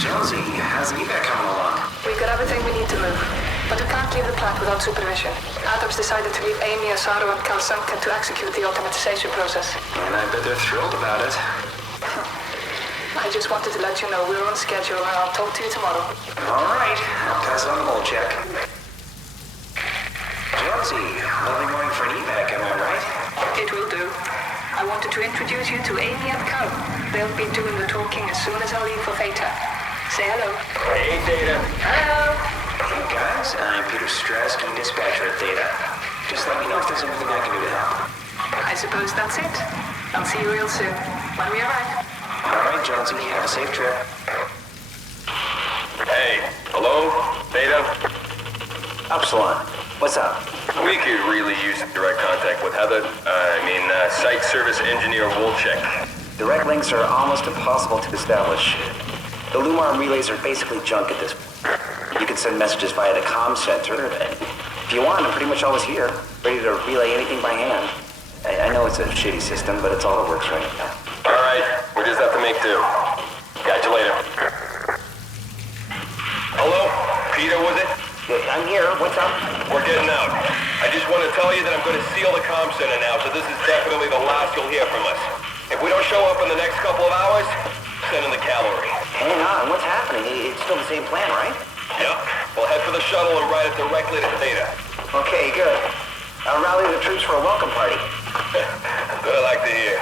Jonesy, how's evac coming along? We've got everything we need to move, but we can't leave the plant without supervision. Adams decided to leave Amy, Asaro, and Kalsanka to execute the automatization process. And I bet they're thrilled about it. I just wanted to let you know we're on schedule, and I'll talk to you tomorrow. All right, I'll pass on the whole check. Jonesy, lovely morning for an evac, am I right? It will do. I wanted to introduce you to Amy and Cal. They'll be doing the talking as soon as I leave for Theta. Say hello. Hey, Theta. Hello. Hey guys, I'm Peter Strasky, dispatcher at Theta. Just let me know if there's anything I can do to help. I suppose that's it. I'll see you real soon, when we arrive. All right, Jonesy, have a safe trip. Hey, hello, Theta? Upsilon, what's up? We could really use direct contact with Heather. Site service engineer Wolchek. Direct links are almost impossible to establish. The Lumar relays are basically junk at this point. You can send messages via the comm center, and if you want, I'm pretty much always here, ready to relay anything by hand. I know it's a shitty system, but it's all that works right now. All right, we just have to make do. Catch you later. Hello? Peter, was it? I'm here. What's up? We're getting out. I just want to tell you that I'm going to seal the comm center now, so this is definitely the last you'll hear from us. If we don't show up in the next couple of hours, send in the cavalry. Hang on, what's happening? It's still the same plan, right? Yep. We'll head for the shuttle and ride it directly to Theta. Okay, good. I'll rally the troops for a welcome party. That's what I like to hear.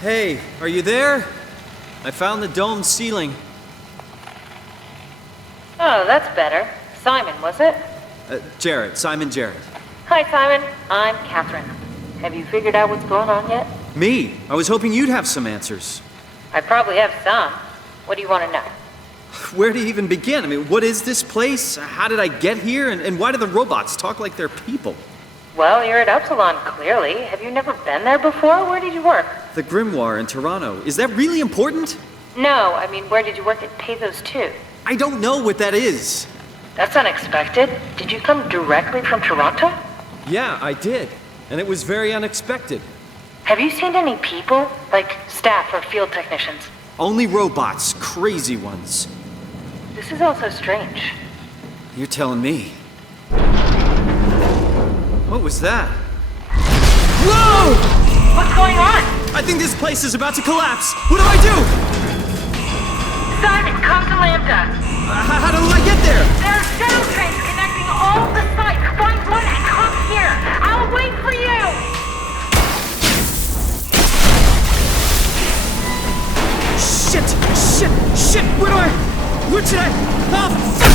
Hey, are you there? I found the dome ceiling. Oh, that's better. Simon, was it? Simon Jarrett. Hi, Simon. I'm Catherine. Have you figured out what's going on yet? Me? I was hoping you'd have some answers. I probably have some. What do you want to know? Where to even begin? I mean, what is this place? How did I get here? And why do the robots talk like they're people? Well, you're at Upsilon, clearly. Have you never been there before? Where did you work? The Grimoire in Toronto. Is that really important? No, I mean, where did you work at Pathos 2? I don't know what that is. That's unexpected. Did you come directly from Toronto? Yeah, I did. And it was very unexpected. Have you seen any people? Like staff or field technicians? Only robots, crazy ones. This is also strange. You're telling me. What was that? Whoa! What's going on? I think this place is about to collapse. What do I do? Simon, come to Lambda. How do I get there? There are shuttle trains connecting all the sites. Find one and come here. I'll wait for you. Shit! Where should I? Oh, fuck!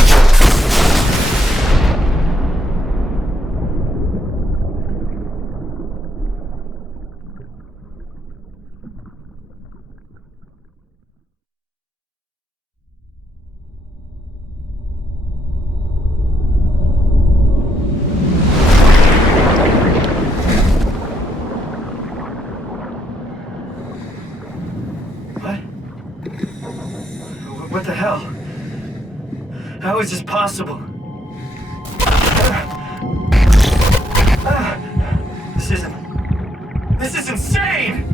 How is this possible? This is insane!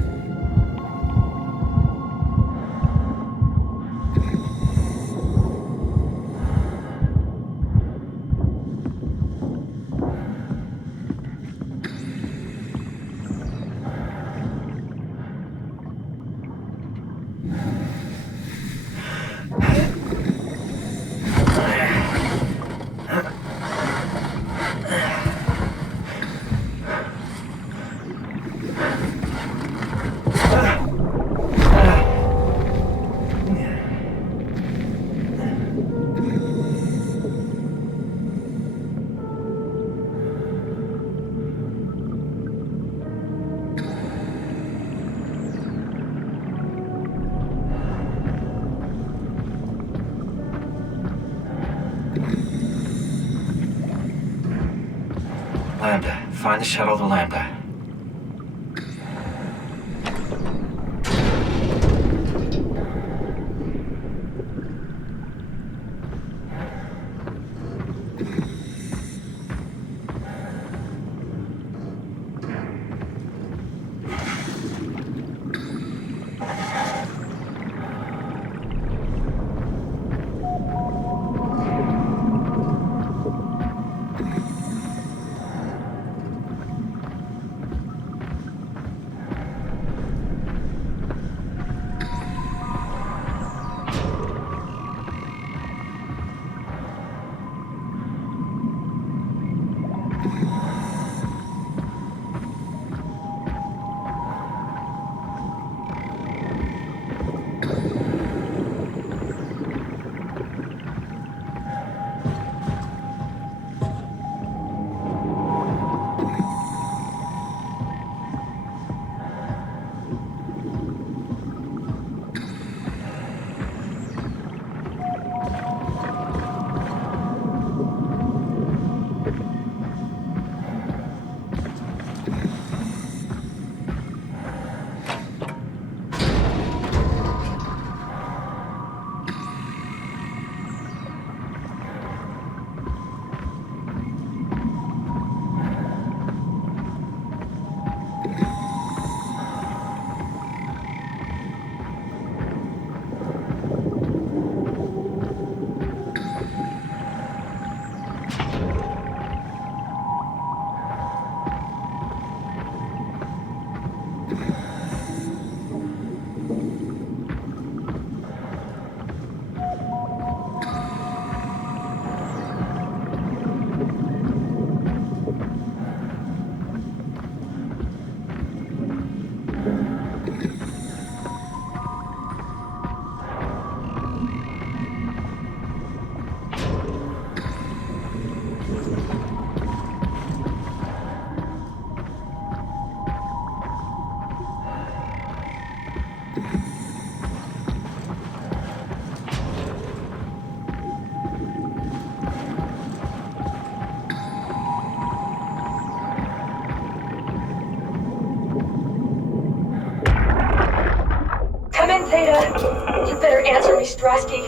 Lambda. Find the shuttle to Lambda. You better answer me, Strasky.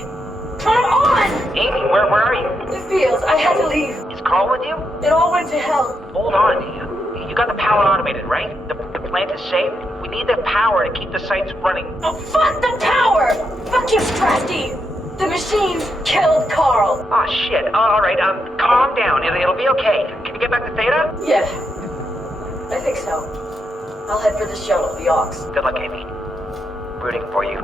Come on! Amy, where are you? The fields. I had to leave. Is Carl with you? It all went to hell. Hold on. You got the power automated, right? The plant is safe? We need the power to keep the sites running. Oh, fuck the power! Fuck you, Strasky! The machines killed Carl. Oh, shit. All right, calm down. It'll be okay. Can you get back to Theta? Yeah. I think so. I'll head for the shuttle, the Aux. Good luck, Amy. Rooting for you.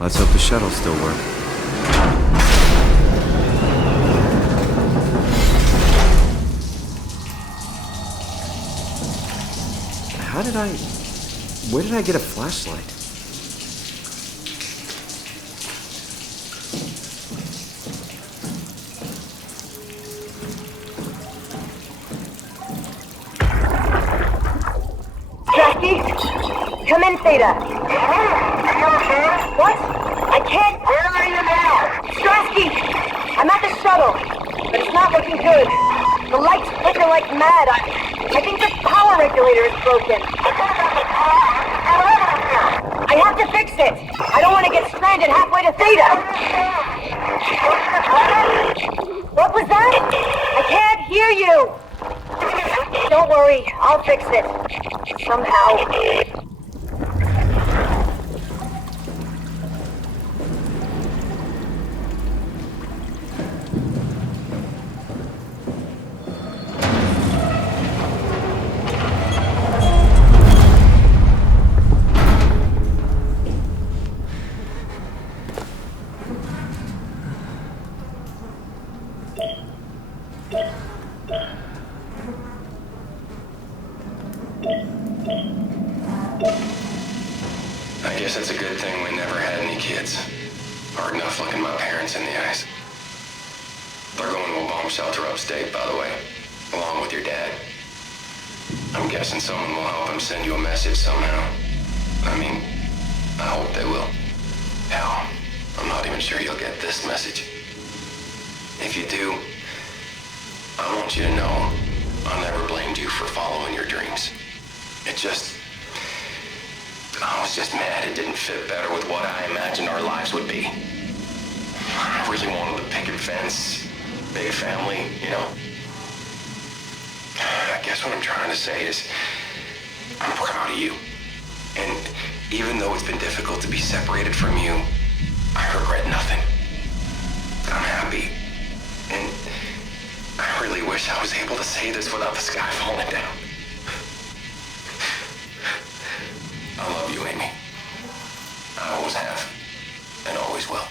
Let's hope the shuttles still work. Where did I get a flashlight? Jackie? Come in, Theta. What? I can't. Where are you now? Strasky! I'm at the shuttle, but it's not looking good. The lights flicker like mad. I think the power regulator is broken. I have to fix it. I don't want to get stranded halfway to Theta. What was that? I can't hear you. Don't worry, I'll fix it. Somehow. I guess it's a good thing we never had any kids. Hard enough looking my parents in the eyes. They're going to a bomb shelter upstate, by the way, along with your dad. I'm guessing someone will help him send you a message somehow. I mean, I hope they will. Hell, I'm not even sure you'll get this message. If you do, I want you to know I never blamed you for following your dreams. I was just mad it didn't fit better with what I imagined our lives would be. I really wanted the picket fence, big family, you know, guess what I'm trying to say is, I'm proud of you. And even though it's been difficult to be separated from you, I regret nothing. I'm happy. And I really wish I was able to say this without the sky falling down. I love you, Amy. I always have, and always will.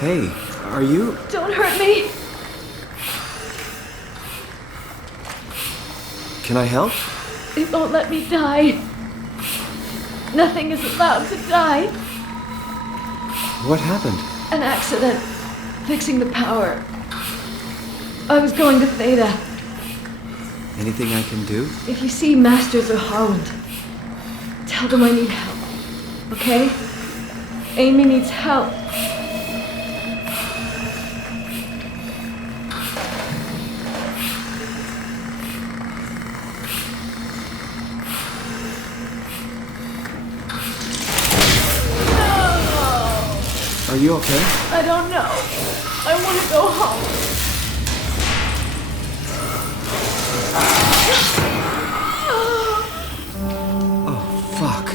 Hey, are you... Don't hurt me! Can I help? It won't let me die. Nothing is allowed to die. What happened? An accident. Fixing the power. I was going to Theta. Anything I can do? If you see Masters or Harland, tell them I need help. Okay? Amy needs help. Are you okay? I don't know. I want to go home. Oh, fuck.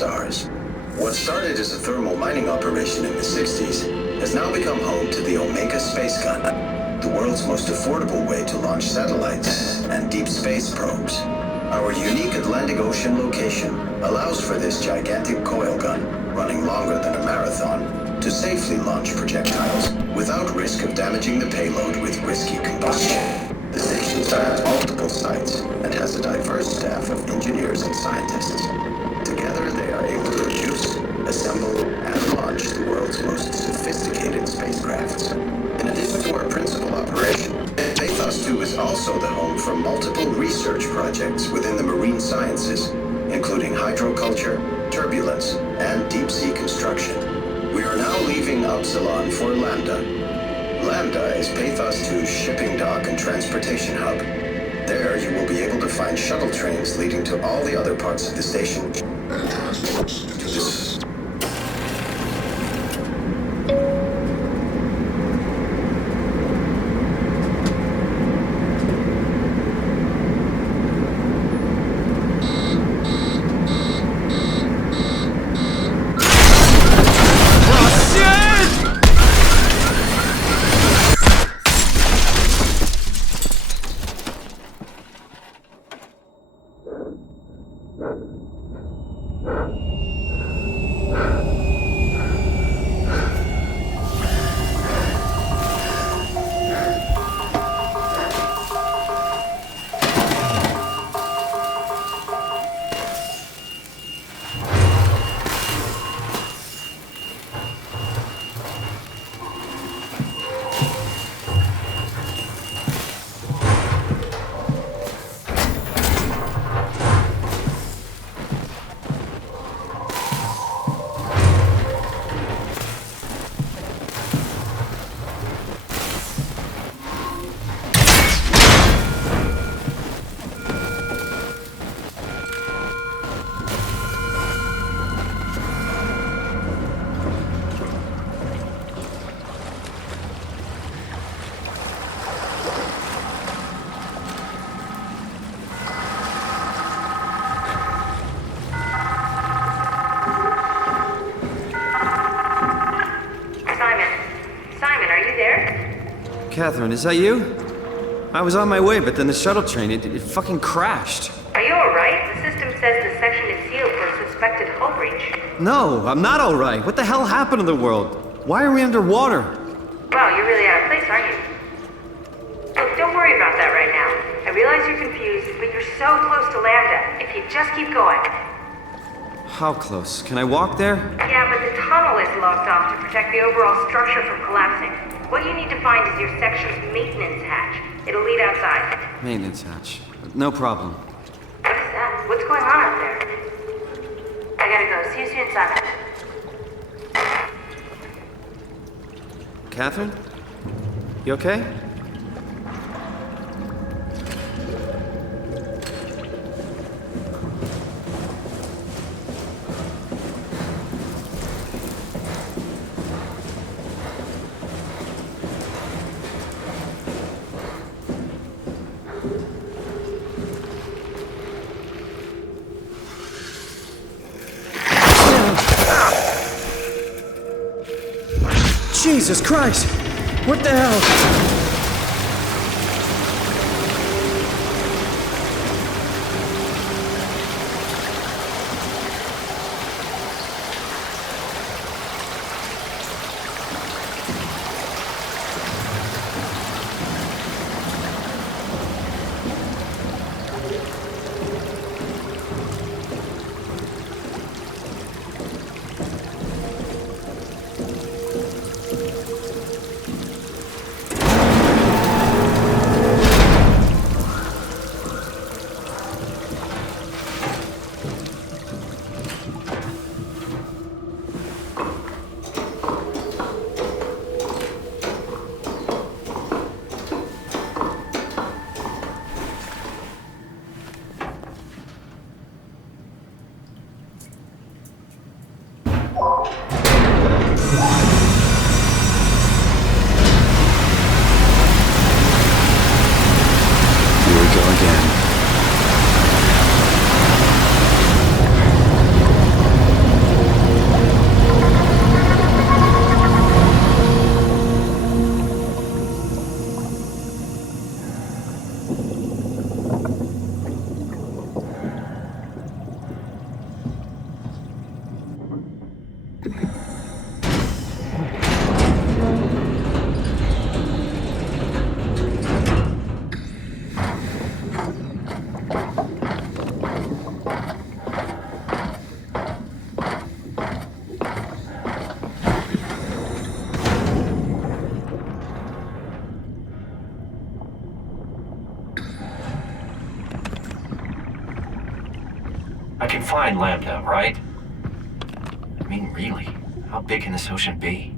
stars. What started as a thermal mining operation in the 60s has now become home to the Omega Space Gun, the world's most affordable way to launch satellites and deep space probes. Our unique Atlantic Ocean location allows for this gigantic coil gun, running longer than a marathon, to safely launch projectiles without risk of damaging the payload with risky combustion. The station spans multiple sites and has a diverse staff of engineers and scientists. Together, they are able to produce, assemble, and launch the world's most sophisticated spacecrafts. In addition to our principal operation, Pathos 2 is also the home for multiple research projects within the marine sciences, including hydroculture, turbulence, and deep-sea construction. We are now leaving Upsilon for Lambda. Lambda is Pathos 2's shipping dock and transportation hub. There, you will be able to find shuttle trains leading to all the other parts of the station. Catherine, is that you? I was on my way, but then the shuttle train, it fucking crashed. Are you alright? The system says the section is sealed for a suspected hull breach. No, I'm not alright. What the hell happened to the world? Why are we underwater? Wow, you're really out of place, aren't you? Look, don't worry about that right now. I realize you're confused, but you're so close to Lambda. If you just keep going. How close? Can I walk there? Yeah, but the tunnel is locked off to protect the overall structure from collapsing. What you need to find is your section's maintenance hatch. It'll lead outside. Maintenance hatch. No problem. What is that? What's going on out there? I gotta go. See you soon, Simon. Catherine? You okay? Jesus Christ! What the hell? can find Lambda, right? I mean, really, how big can this ocean be?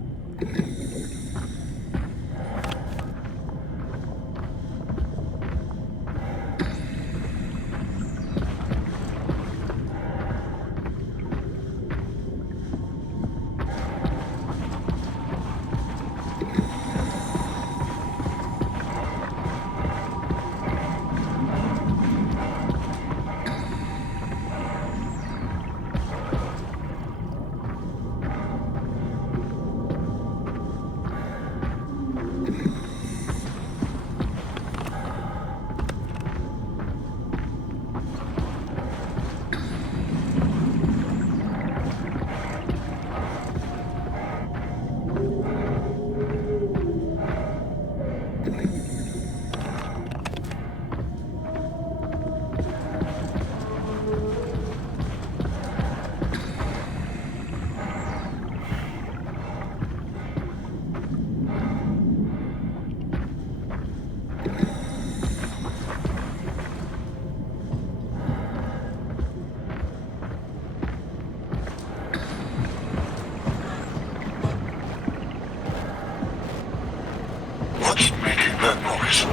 What's making that noise?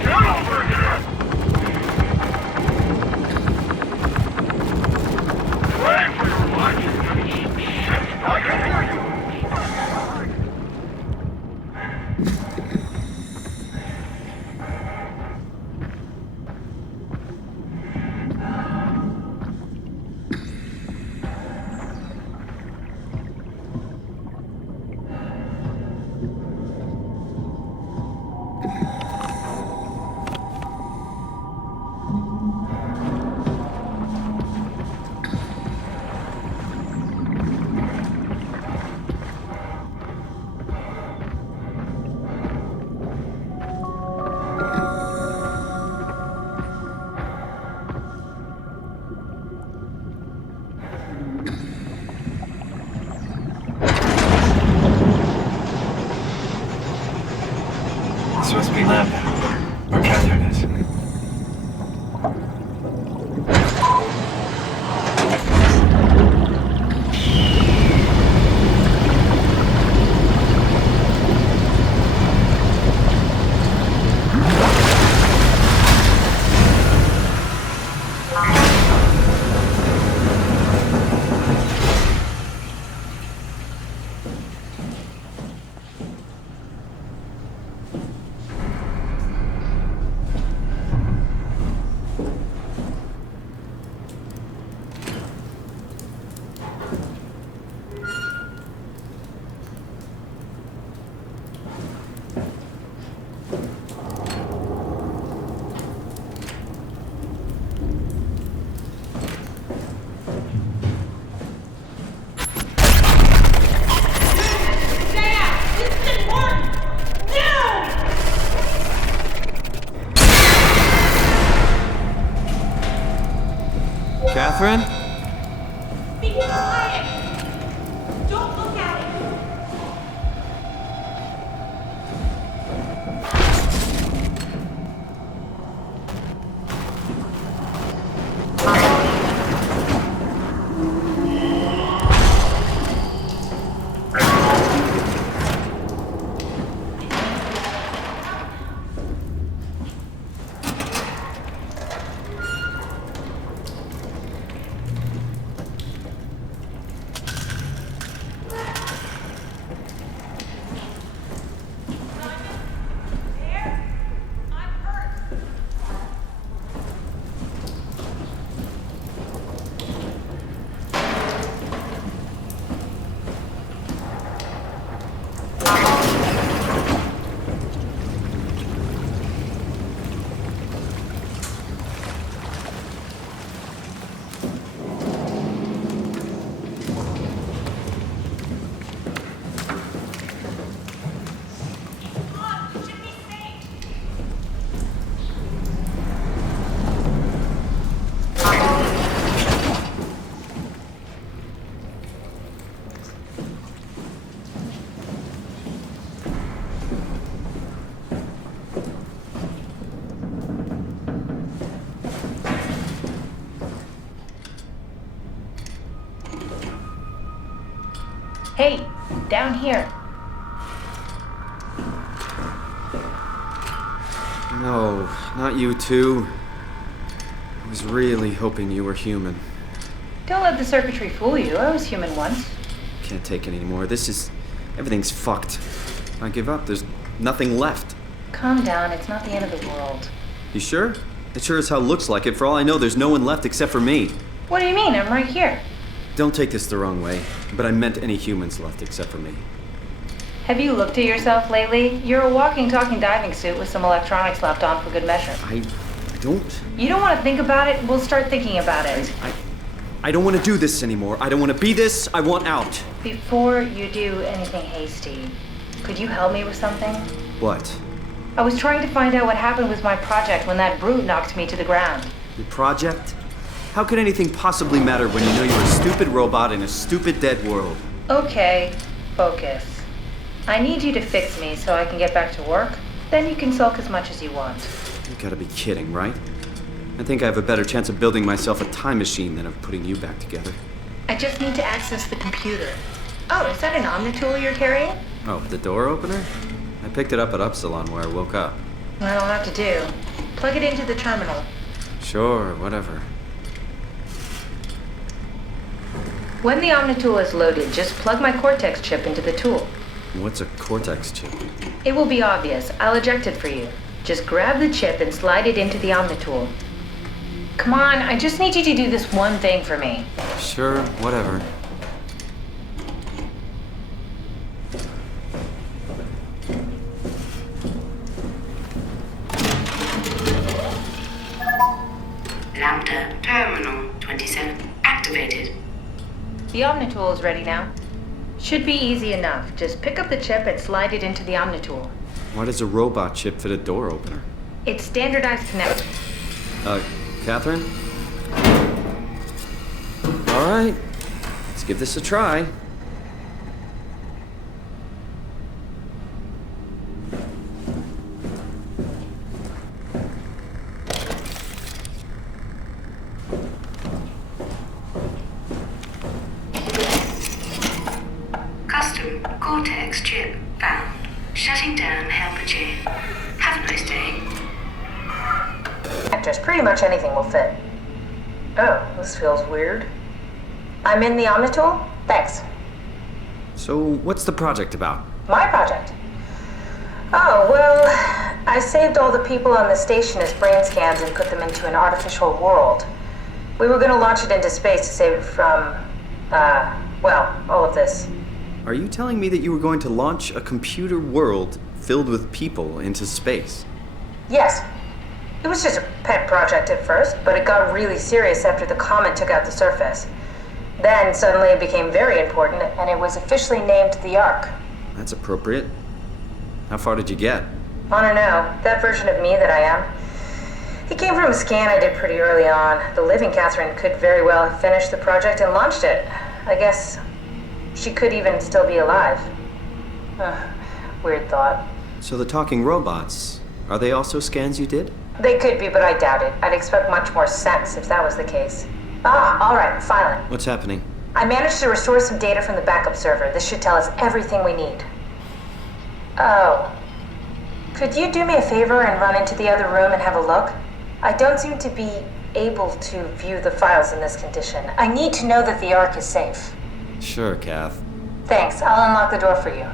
Get over here! Pray for your life, you shit! I can hear you! This must be Lambda, where Catherine is. Catherine? Be quiet! Don't look at it! Hey, down here. No, not you two. I was really hoping you were human. Don't let the circuitry fool you. I was human once. Can't take it anymore. Everything's fucked. I give up. There's nothing left. Calm down. It's not the end of the world. You sure? It sure as hell looks like it. For all I know, there's no one left except for me. What do you mean? I'm right here. Don't take this the wrong way, but I meant any humans left except for me. Have you looked at yourself lately? You're a walking, talking diving suit with some electronics slapped on for good measure. I don't. You don't want to think about it? We'll start thinking about it. I don't want to do this anymore. I don't want to be this. I want out. Before you do anything hasty, could you help me with something? What? I was trying to find out what happened with my project when that brute knocked me to the ground. Your project? How could anything possibly matter when you know you're a stupid robot in a stupid dead world? Okay, focus. I need you to fix me so I can get back to work. Then you can sulk as much as you want. You gotta be kidding, right? I think I have a better chance of building myself a time machine than of putting you back together. I just need to access the computer. Oh, is that an Omnitool you're carrying? Oh, the door opener? I picked it up at Upsilon where I woke up. That'll have to do. Plug it into the terminal. Sure, whatever. When the Omnitool is loaded, just plug my Cortex chip into the tool. What's a Cortex chip? It will be obvious. I'll eject it for you. Just grab the chip and slide it into the Omnitool. Come on, I just need you to do this one thing for me. Sure, whatever. Lambda Terminal 27 activated. The Omnitool is ready now. Should be easy enough. Just pick up the chip and slide it into the Omnitool. Why does a robot chip fit a door opener? It's standardized connector. Catherine? All right, let's give this a try. Custom Cortex chip found. Shutting down helper chain. Have a nice day. Just pretty much anything will fit. Oh, this feels weird. I'm in the Omnitool? Thanks. So, what's the project about? My project? Oh, well, I saved all the people on the station as brain scans and put them into an artificial world. We were going to launch it into space to save it from, all of this. Are you telling me that you were going to launch a computer world filled with people into space? Yes. It was just a pet project at first, but it got really serious after the comet took out the surface. Then suddenly it became very important, and it was officially named the Ark. That's appropriate. How far did you get? I don't know. That version of me that I am. He came from a scan I did pretty early on. The living Catherine could very well have finished the project and launched it. I guess she could even still be alive. Weird thought. So the talking robots, are they also scans you did? They could be, but I doubt it. I'd expect much more sense if that was the case. All right, finally. What's happening? I managed to restore some data from the backup server. This should tell us everything we need. Oh. Could you do me a favor and run into the other room and have a look? I don't seem to be able to view the files in this condition. I need to know that the Ark is safe. Sure, Kath. Thanks. I'll unlock the door for you.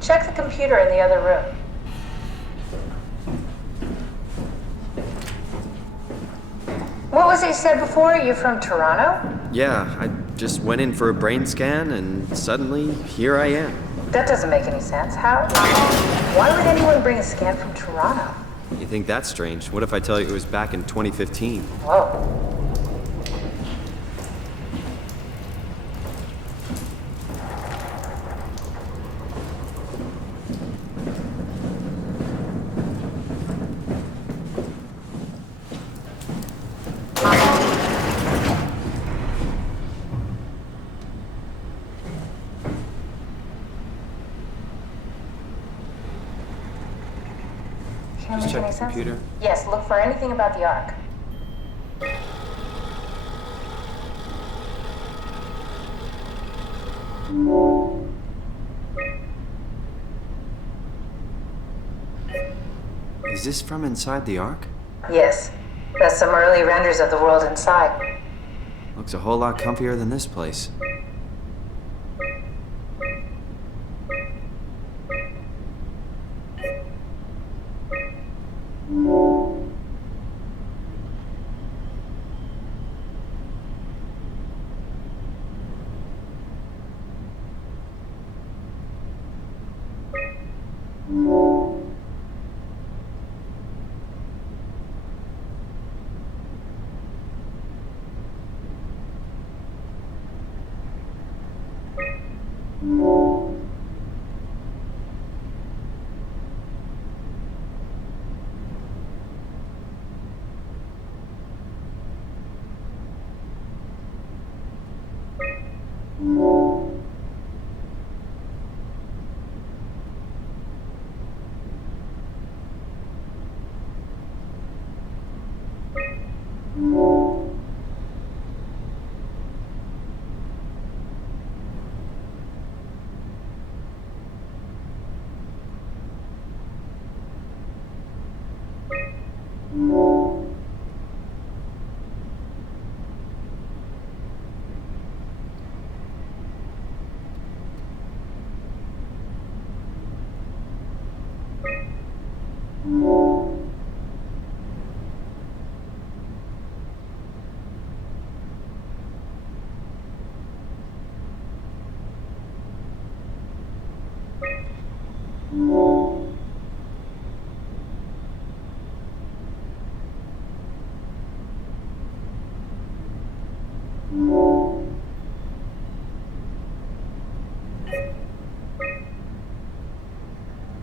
Check the computer in the other room. What was it you said before? You're from Toronto? Yeah, I just went in for a brain scan and suddenly here I am. That doesn't make any sense. How? Why would anyone bring a scan from Toronto? You think that's strange? What if I tell you it was back in 2015? Whoa. Just check the computer. Yes, look for anything about the Ark. Is this from inside the Ark? Yes. That's some early renders of the world inside. Looks a whole lot comfier than this place.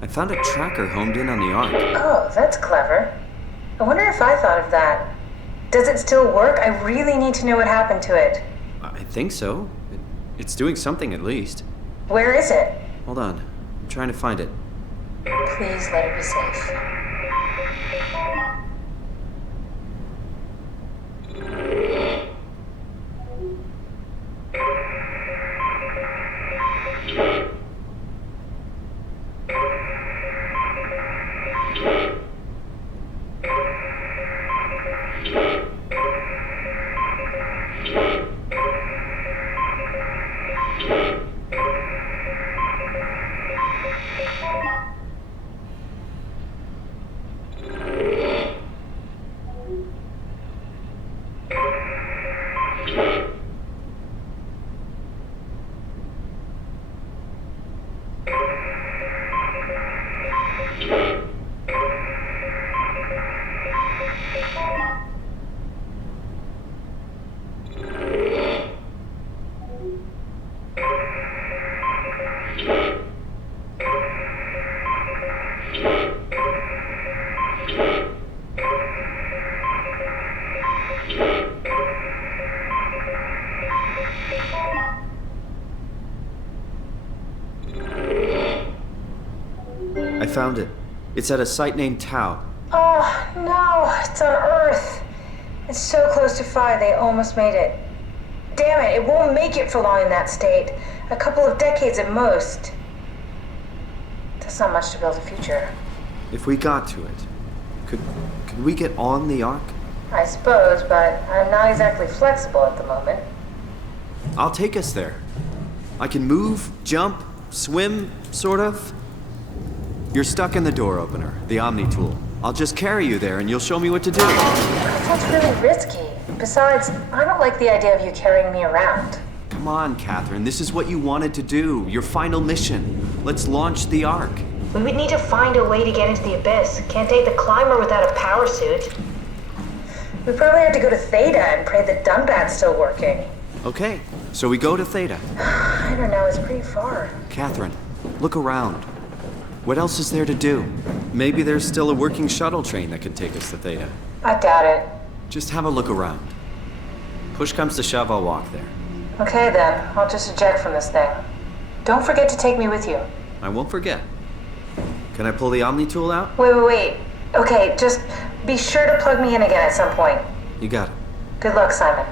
I found a tracker homed in on the Ark. Oh, that's clever. I wonder if I thought of that. Does it still work? I really need to know what happened to it. I think so. It's doing something at least. Where is it? Hold on. I'm trying to find it. Please let it be safe. I found it. It's at a site named Tau. Oh, no, it's on Earth. It's so close to Phi, they almost made it. Damn it, it won't make it for long in that state. A couple of decades at most. That's not much to build a future. If we got to it, could we get on the Ark? I suppose, but I'm not exactly flexible at the moment. I'll take us there. I can move, jump, swim, sort of. You're stuck in the door opener, the Omni tool. I'll just carry you there and you'll show me what to do. That's really risky. Besides, I don't like the idea of you carrying me around. Come on, Catherine. This is what you wanted to do. Your final mission. Let's launch the Ark. We would need to find a way to get into the Abyss. Can't take the climber without a power suit. We probably have to go to Theta and pray that Dunbat's still working. Okay, so we go to Theta. I don't know, it's pretty far. Catherine, look around. What else is there to do? Maybe there's still a working shuttle train that could take us to Theta. I doubt it. Just have a look around. Push comes to shove, I'll walk there. Okay then, I'll just eject from this thing. Don't forget to take me with you. I won't forget. Can I pull the Omni tool out? Wait. Okay, just be sure to plug me in again at some point. You got it. Good luck, Simon.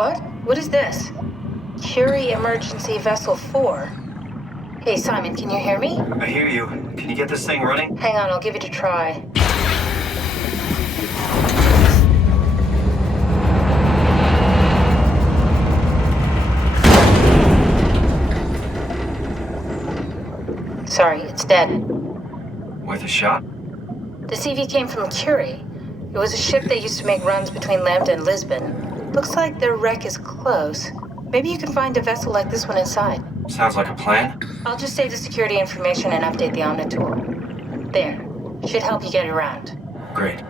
What? What is this? Curie Emergency Vessel 4. Hey, Simon, can you hear me? I hear you. Can you get this thing running? Hang on, I'll give it a try. Sorry, it's dead. Worth a shot? The CV came from Curie. It was a ship that used to make runs between Lambda and Lisbon. Looks like their wreck is close. Maybe you can find a vessel like this one inside. Sounds like a plan. I'll just save the security information and update the Omni tool. There. Should help you get around. Great.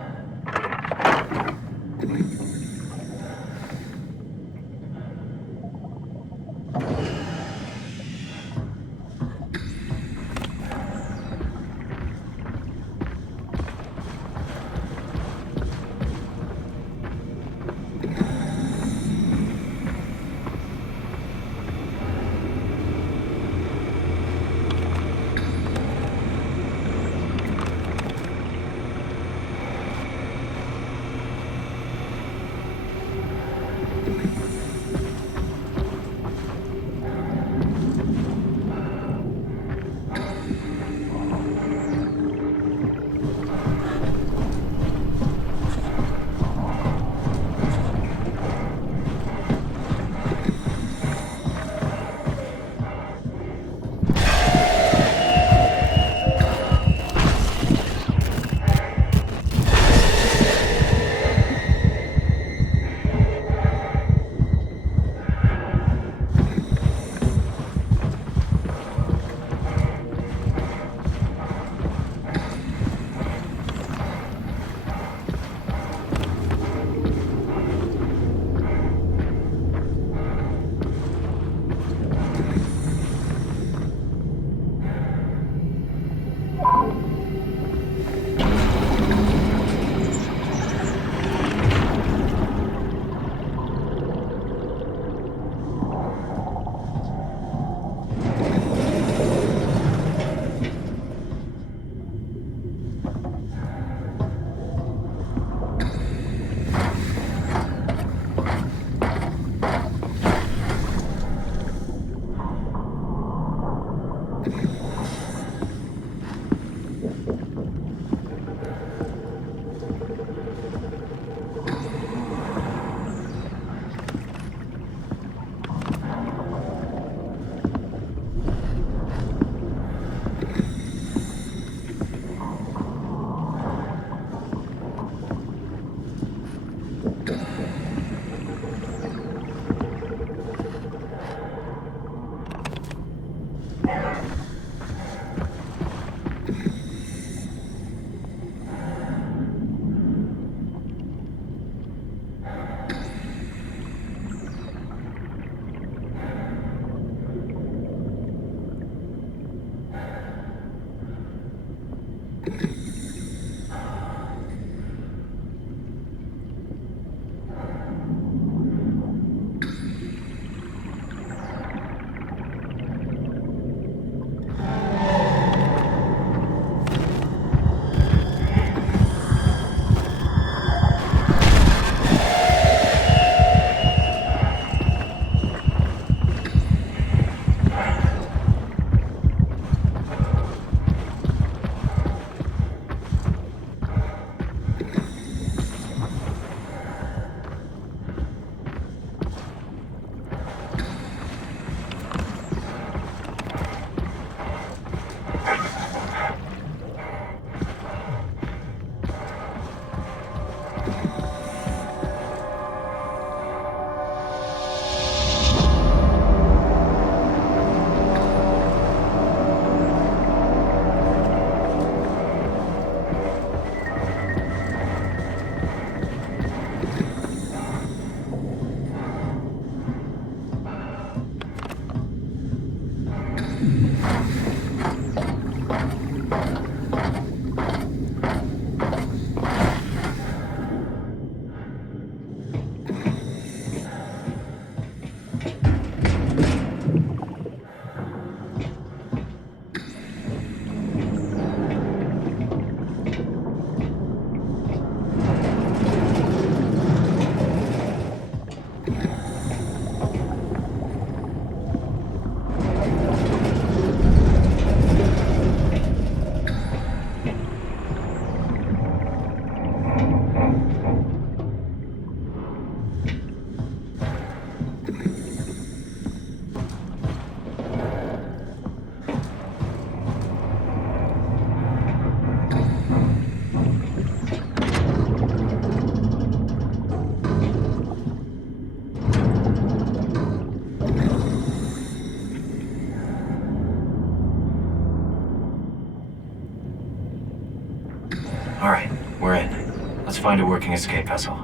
We're in. Let's find a working escape vessel.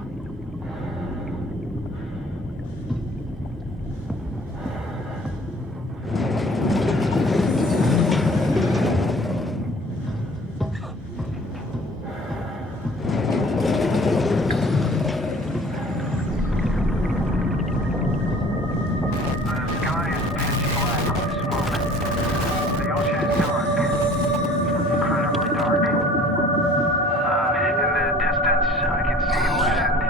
I can see land.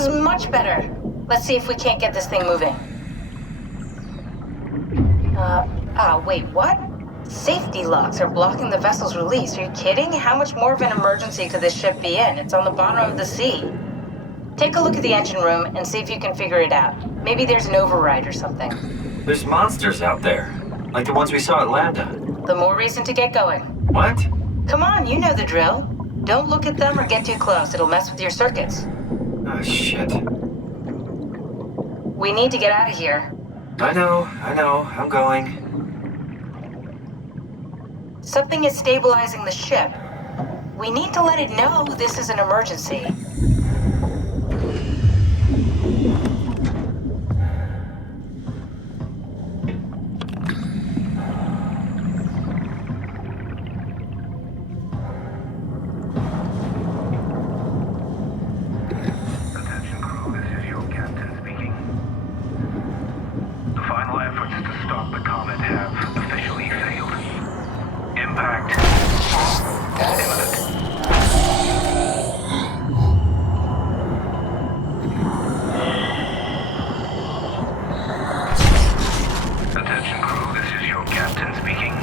is much better. Let's see if we can't get this thing moving. Wait, what? Safety locks are blocking the vessel's release. Are you kidding? How much more of an emergency could this ship be in? It's on the bottom of the sea. Take a look at the engine room and see if you can figure it out. Maybe there's an override or something. There's monsters out there, like the ones we saw at Lambda. The more reason to get going. What? Come on, you know the drill. Don't look at them or get too close. It'll mess with your circuits. Oh, shit. We need to get out of here. I know. I'm going. Something is stabilizing the ship. We need to let it know this is an emergency. Attention crew, this is your captain speaking. The final efforts to stop the comet have officially failed. Impact is imminent. Attention crew, this is your captain speaking.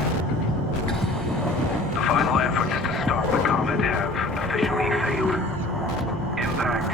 The final efforts to stop the comet have officially failed. Impact.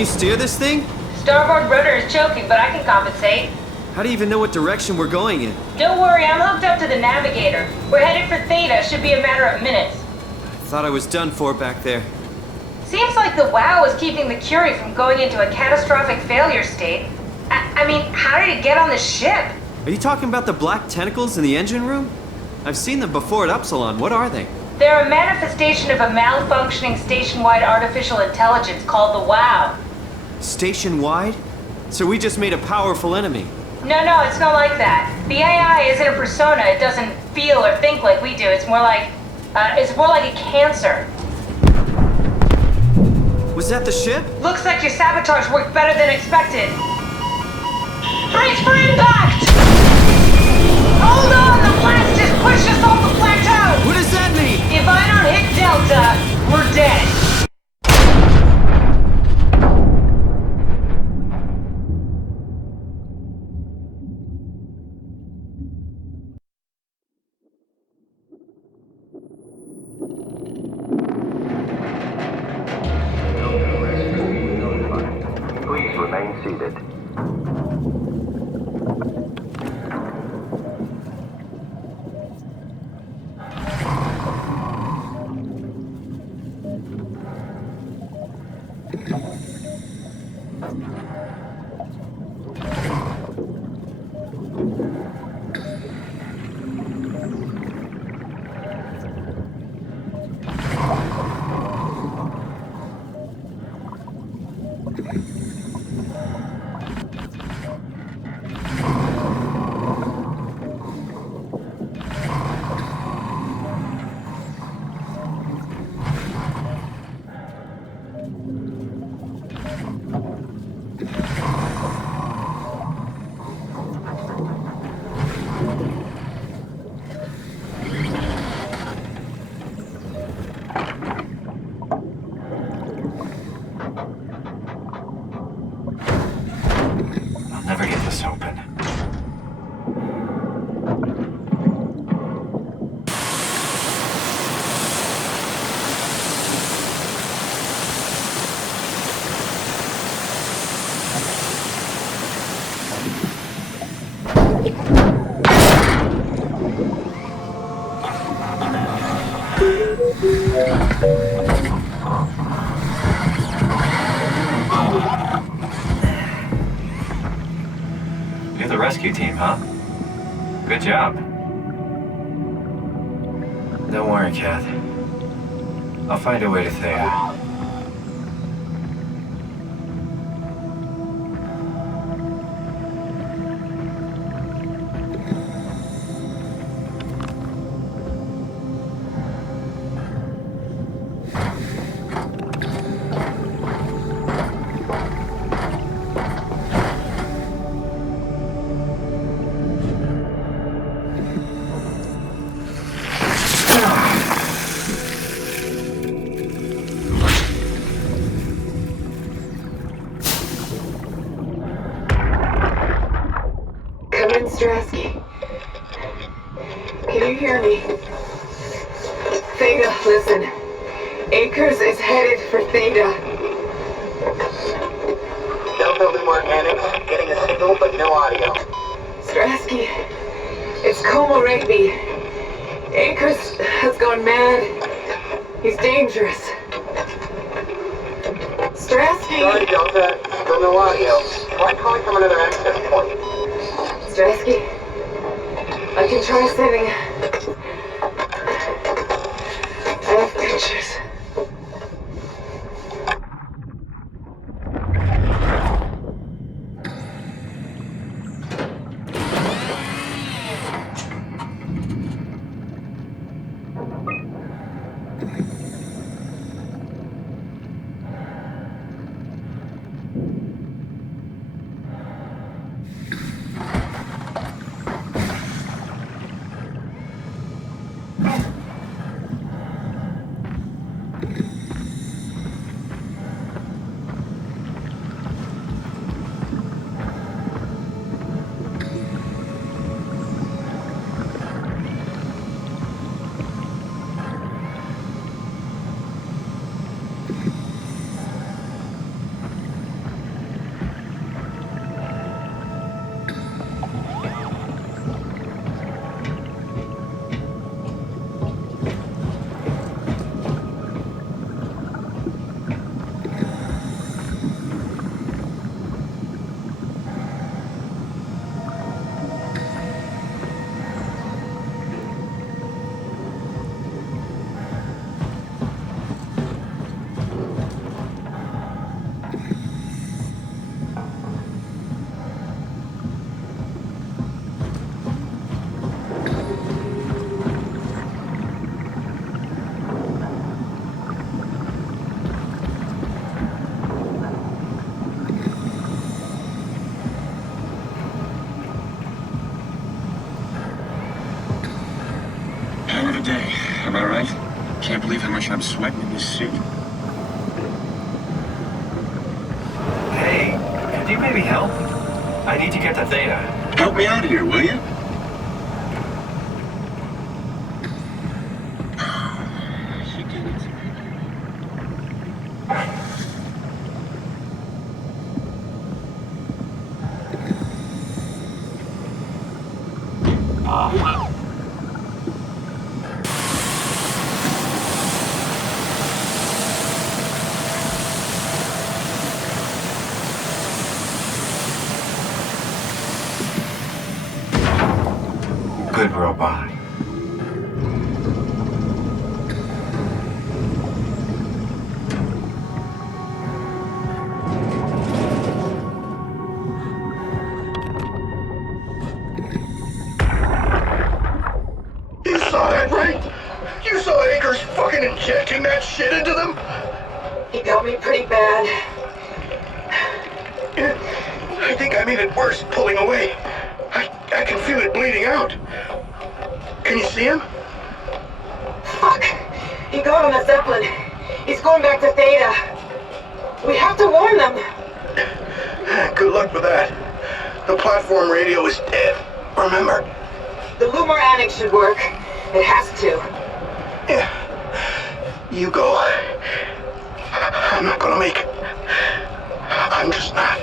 you steer this thing? Starboard rudder is choking, but I can compensate. How do you even know what direction we're going in? Don't worry, I'm hooked up to the navigator. We're headed for Theta, should be a matter of minutes. I thought I was done for back there. Seems like the WOW is keeping the Curie from going into a catastrophic failure state. I mean, how did it get on the ship? Are you talking about the black tentacles in the engine room? I've seen them before at Upsilon. What are they? They're a manifestation of a malfunctioning station-wide artificial intelligence called the WOW. Station-wide? So we just made a powerful enemy. No, it's not like that. The AI isn't a persona. It doesn't feel or think like we do. It's more like a cancer. Was that the ship? Looks like your sabotage worked better than expected. Brace for impact! Hold on, the blast just pushed us off the plateau! What does that mean? If I don't hit Delta, we're dead. Please remain seated. I'll never get this open. You're the rescue team, huh? Good job. Don't worry, Kath. I'll find a way to Thea. Can you hear me? Theta, listen. Akers is headed for Theta. Delta Lumar Annex, getting a signal but no audio. Strasky, it's Como Rigby. Akers has gone mad. He's dangerous. Strasky! Sorry, Delta. Still no audio. Try calling from another access point. Strasky, I can try sending... I have pictures. much I'm sweating in this suit. Hey, could you maybe help? I need to get to Theta. Help me out here, will you? She did it. Good robot. You saw that, right? You saw Akers fucking injecting that shit into them? He got me pretty bad. I think I made it worse pulling away. I can feel it bleeding out. Can you see him? Fuck! He got on the Zeppelin. He's going back to Theta. We have to warn them. Good luck with that. The platform radio is dead. Remember? The Lumar Annex should work. It has to. Yeah. You go. I'm not gonna make it. I'm just not.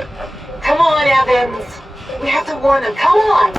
Come on, Evans. We have to warn them. Come on!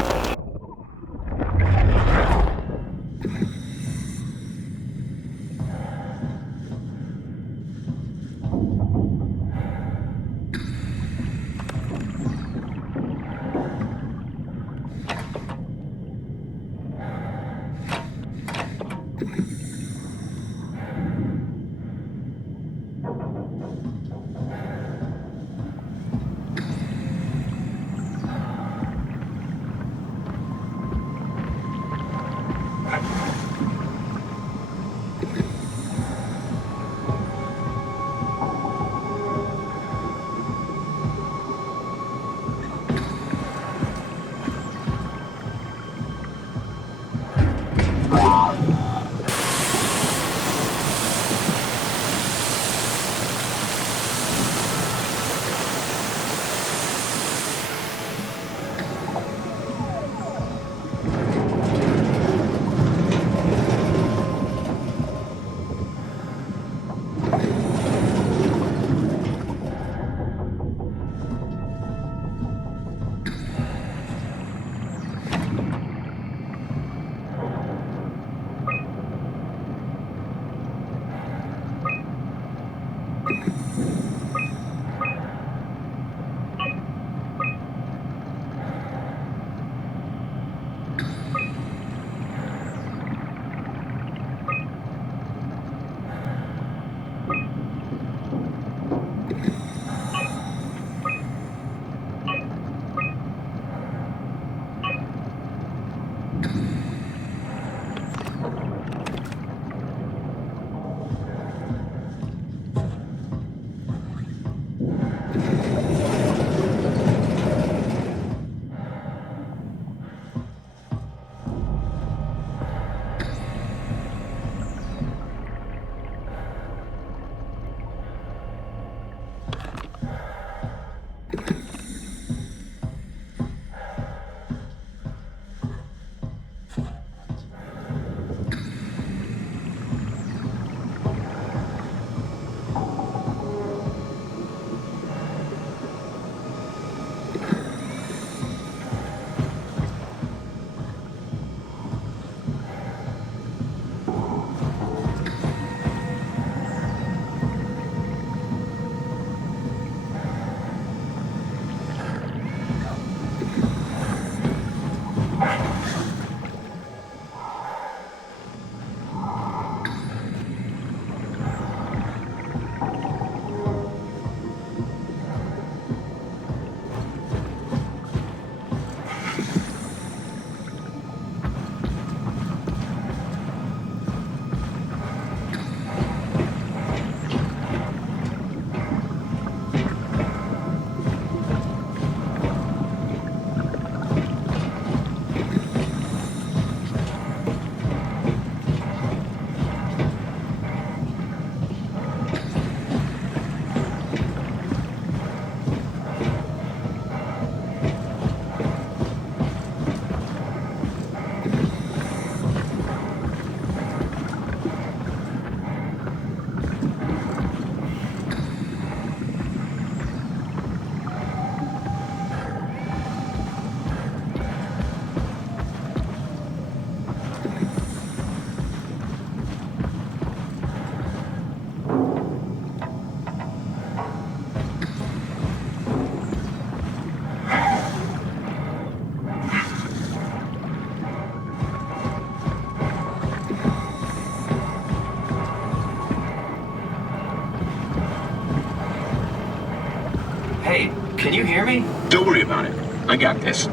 Hey, can you hear me? Don't worry about it. I got this.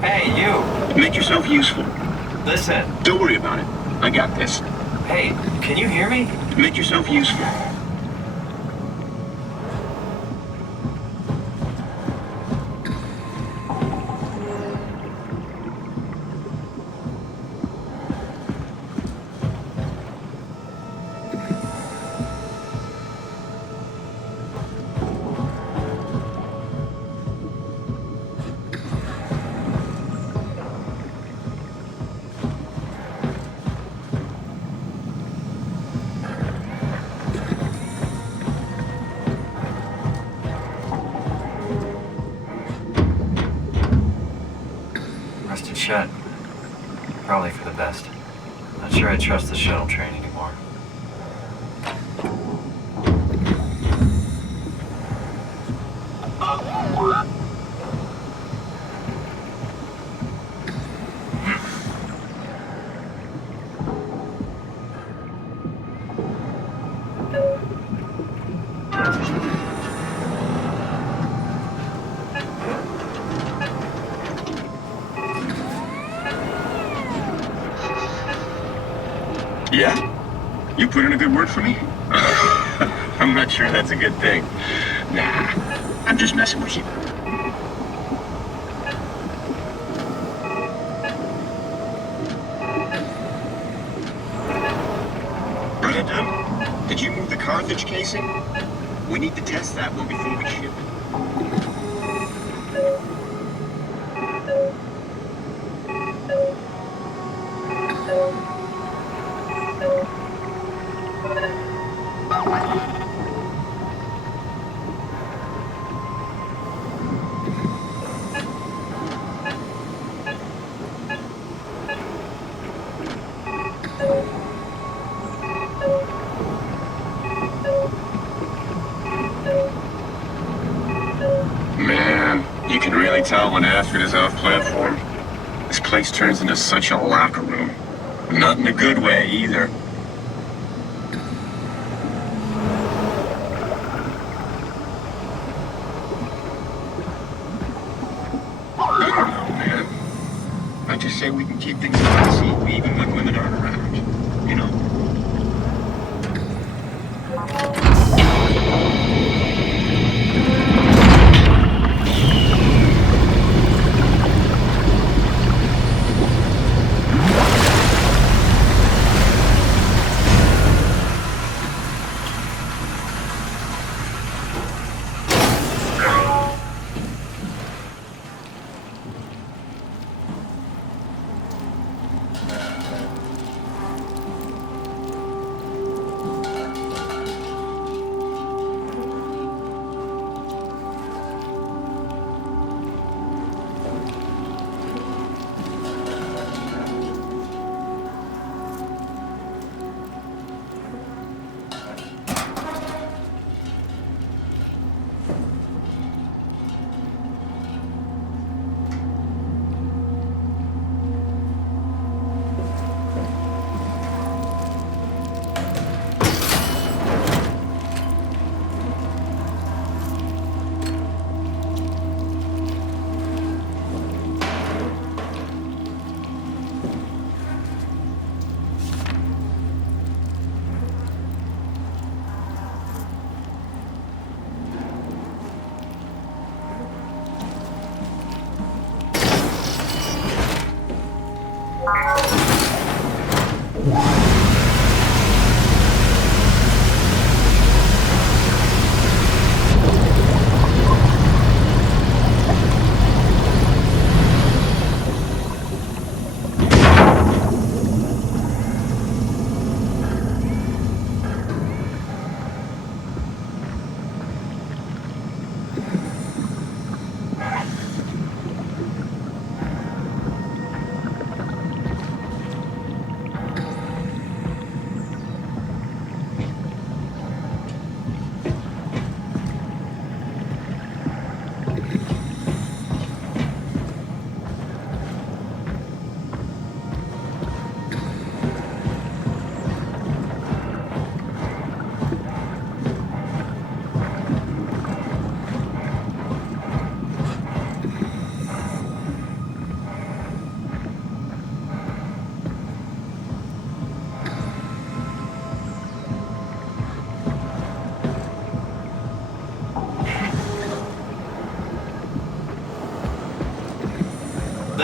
Hey, you! Make yourself useful. Listen. Don't worry about it. I got this. Hey, can you hear me? Make yourself useful. Rusted shut. Probably for the best. Not sure I trust the shuttle train anymore. Yeah? You put in a good word for me? I'm not sure that's a good thing. Nah, I'm just messing with you. Did you move the Carthage casing? We need to test that one before we ship it. Man, you can really tell when Astrid is off platform. This place turns into such a locker room. Not in a good way, either. I don't know, man. I just say we can keep things classy even when women aren't around. You know?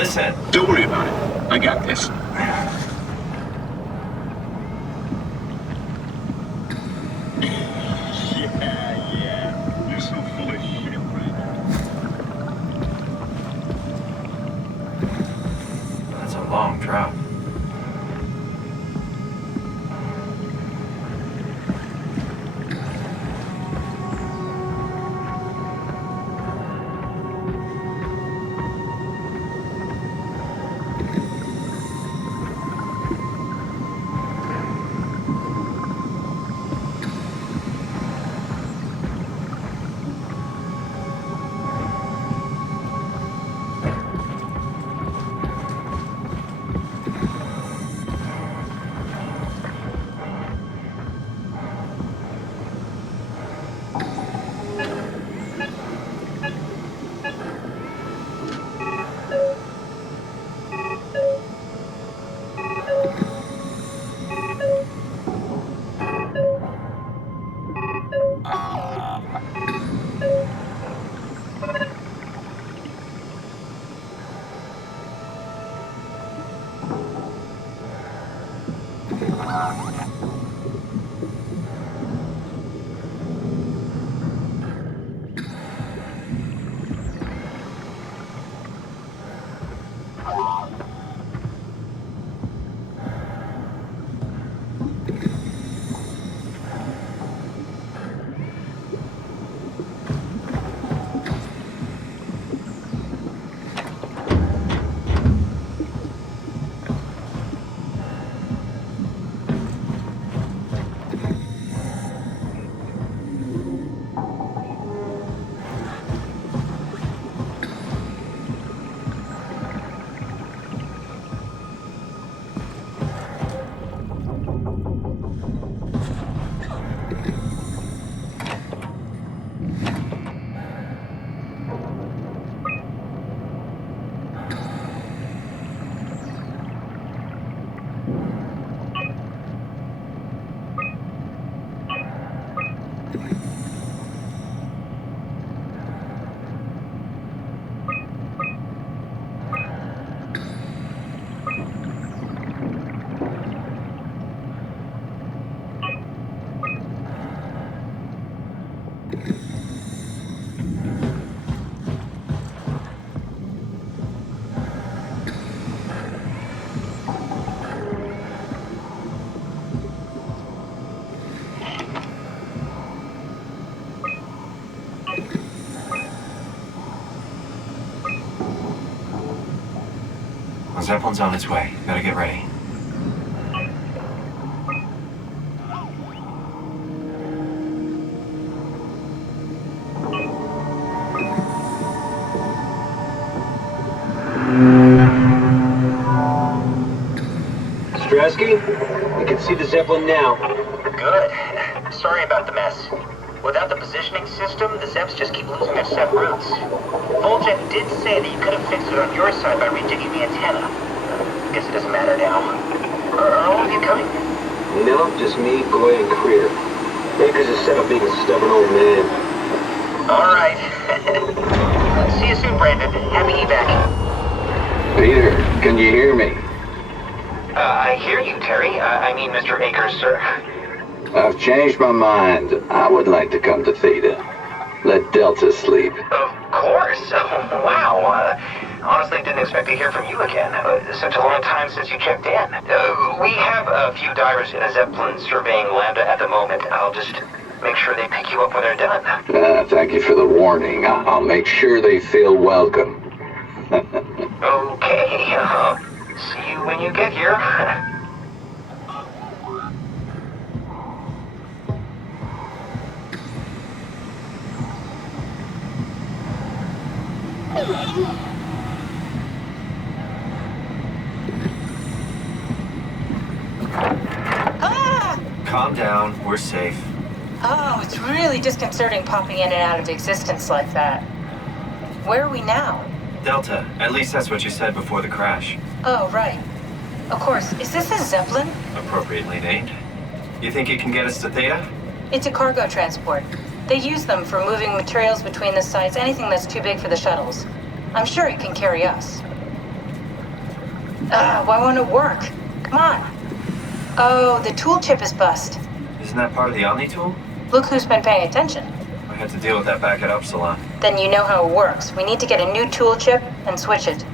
Listen. Don't worry about it. I got this. Yeah. You're so full of shit, right? That's a long drop. Zeppelin's on its way. Better get ready. Strasky, you can see the Zeppelin now. Good. Sorry about the mess. Without the positioning system, the Zeps just keep losing their set routes. Voljet did say that you could have fixed it on your side by rejigging the antenna. Guess it doesn't matter now. Are all of you coming? No, just me, Goy, and Creer. Baker's is set up being a stubborn old man. All right. See you soon, Brandon. Happy evac. Peter, can you hear me? I hear you, Terry. I mean, Mr. Akers, sir. I've changed my mind. I would like to come to Theta. Let Delta sleep. Of course. Wow. Honestly, didn't expect to hear from you again. Such a long time since you checked in. We have a few divers in a Zeppelin surveying Lambda at the moment. I'll just make sure they pick you up when they're done. Thank you for the warning. I'll make sure they feel welcome. Okay. See you when you get here. Calm down. We're safe. Oh, it's really disconcerting popping in and out of existence like that. Where are we now? Delta. At least that's what you said before the crash. Oh, right. Of course. Is this a Zeppelin? Appropriately named. You think it can get us to Theta? It's a cargo transport. They use them for moving materials between the sites, anything that's too big for the shuttles. I'm sure it can carry us. Why won't it work? Come on. Oh, the tool chip is bust. Isn't that part of the Omni tool? Look who's been paying attention. I had to deal with that back at Upsilon. Then you know how it works. We need to get a new tool chip and switch it.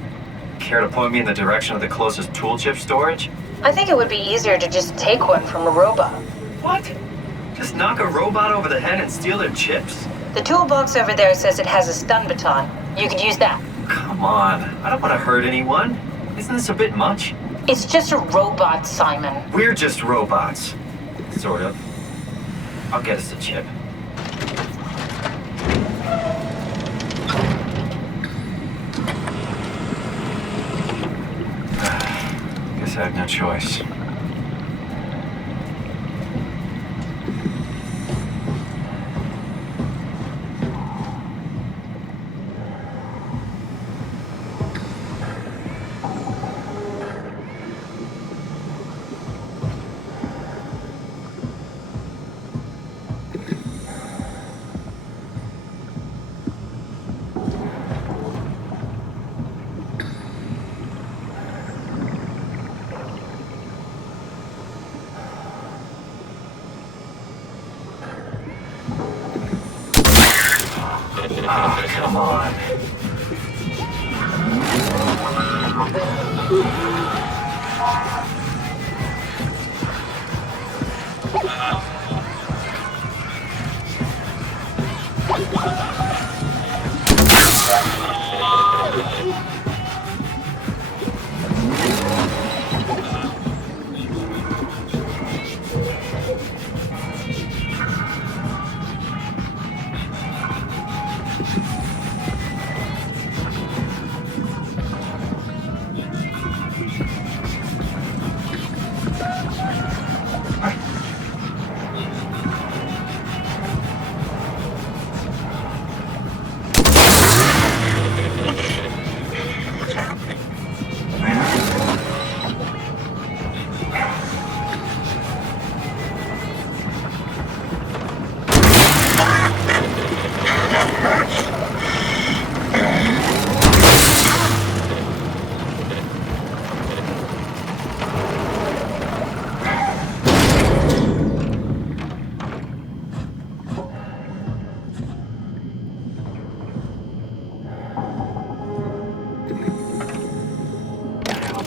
Care to point me in the direction of the closest tool chip storage? I think it would be easier to just take one from a robot. What? Just knock a robot over the head and steal their chips? The toolbox over there says it has a stun baton. You could use that. Come on. I don't want to hurt anyone. Isn't this a bit much? It's just a robot, Simon. We're just robots. Sort of. I'll get us a chip. Guess I have no choice. Oh, come on.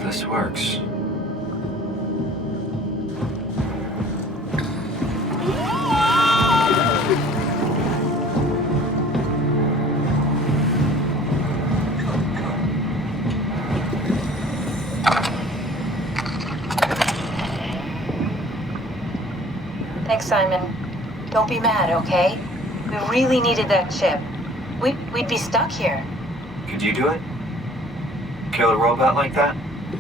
This works. Thanks, Simon. Don't be mad, okay? We really needed that chip. We'd be stuck here. Could you do it? Kill a robot like that?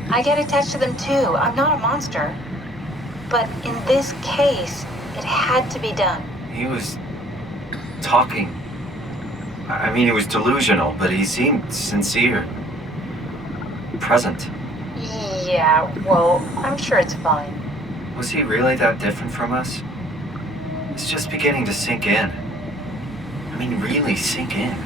I get attached to them too. I'm not a monster. But in this case, it had to be done. He was talking. I mean, he was delusional, but he seemed sincere. Present. Yeah, well, I'm sure it's fine. Was he really that different from us? It's just beginning to sink in. I mean, really sink in.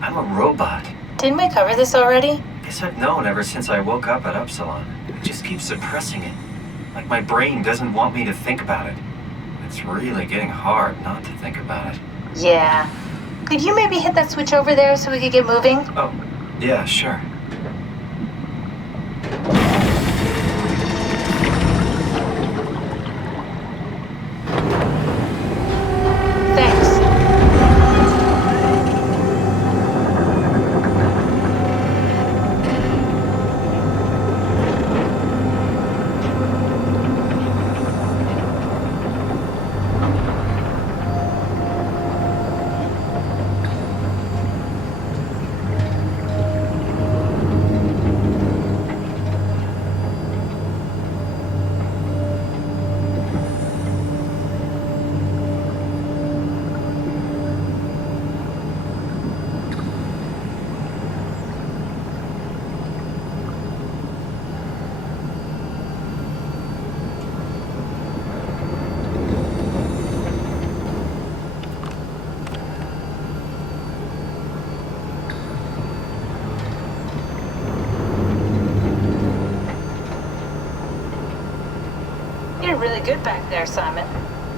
I'm a robot. Didn't we cover this already? Guess I've known ever since I woke up at Upsilon. I just keep suppressing it. Like my brain doesn't want me to think about it. It's really getting hard not to think about it. Yeah. Could you maybe hit that switch over there so we could get moving? Oh, yeah, sure. Looking really good back there, Simon.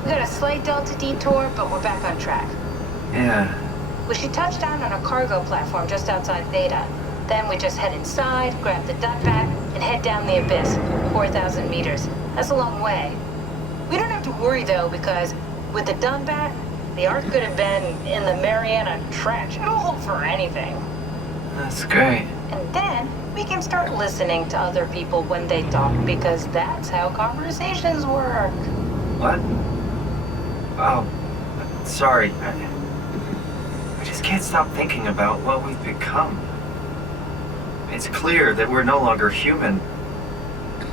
We got a slight Delta detour, but we're back on track. Yeah. We should touch down on a cargo platform just outside Theta. Then we just head inside, grab the Dunbat, and head down the abyss, 4,000 meters. That's a long way. We don't have to worry, though, because with the Dunbat, the Ark could have been in the Mariana Trench. It'll hold for anything. That's great. And then we can start listening to other people when they talk, because that's how conversations work. What? Oh, sorry. I just can't stop thinking about what we've become. It's clear that we're no longer human.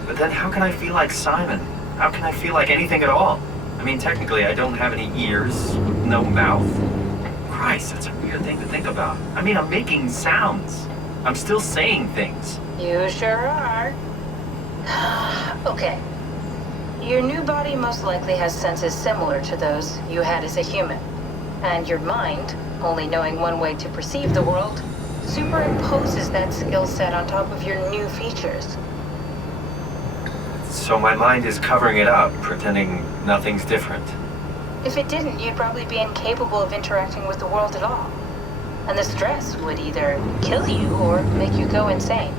But then how can I feel like Simon? How can I feel like anything at all? I mean, technically, I don't have any ears, no mouth. Christ, that's a weird thing to think about. I mean, I'm making sounds. I'm still saying things. You sure are. Okay. Your new body most likely has senses similar to those you had as a human. And your mind, only knowing one way to perceive the world, superimposes that skill set on top of your new features. So my mind is covering it up, pretending nothing's different. If it didn't, you'd probably be incapable of interacting with the world at all. And the stress would either kill you or make you go insane.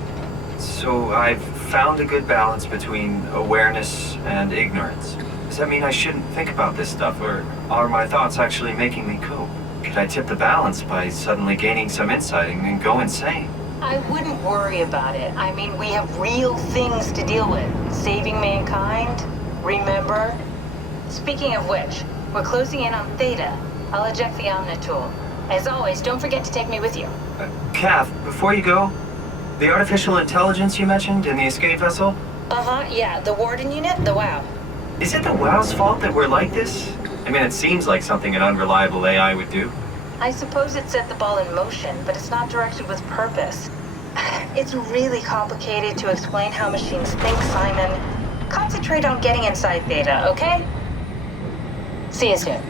So I've found a good balance between awareness and ignorance. Does that mean I shouldn't think about this stuff, or are my thoughts actually making me cope? Could I tip the balance by suddenly gaining some insight and go insane? I wouldn't worry about it. I mean, we have real things to deal with. Saving mankind, remember? Speaking of which, we're closing in on Theta. I'll eject the Omnitool. As always, don't forget to take me with you. Kath, before you go, the artificial intelligence you mentioned in the escape vessel? Uh-huh, yeah, the Warden unit, the WOW. Is it the WOW's fault that we're like this? I mean, it seems like something an unreliable AI would do. I suppose it set the ball in motion, but it's not directed with purpose. It's really complicated to explain how machines think, Simon. Concentrate on getting inside Theta, okay? See you soon.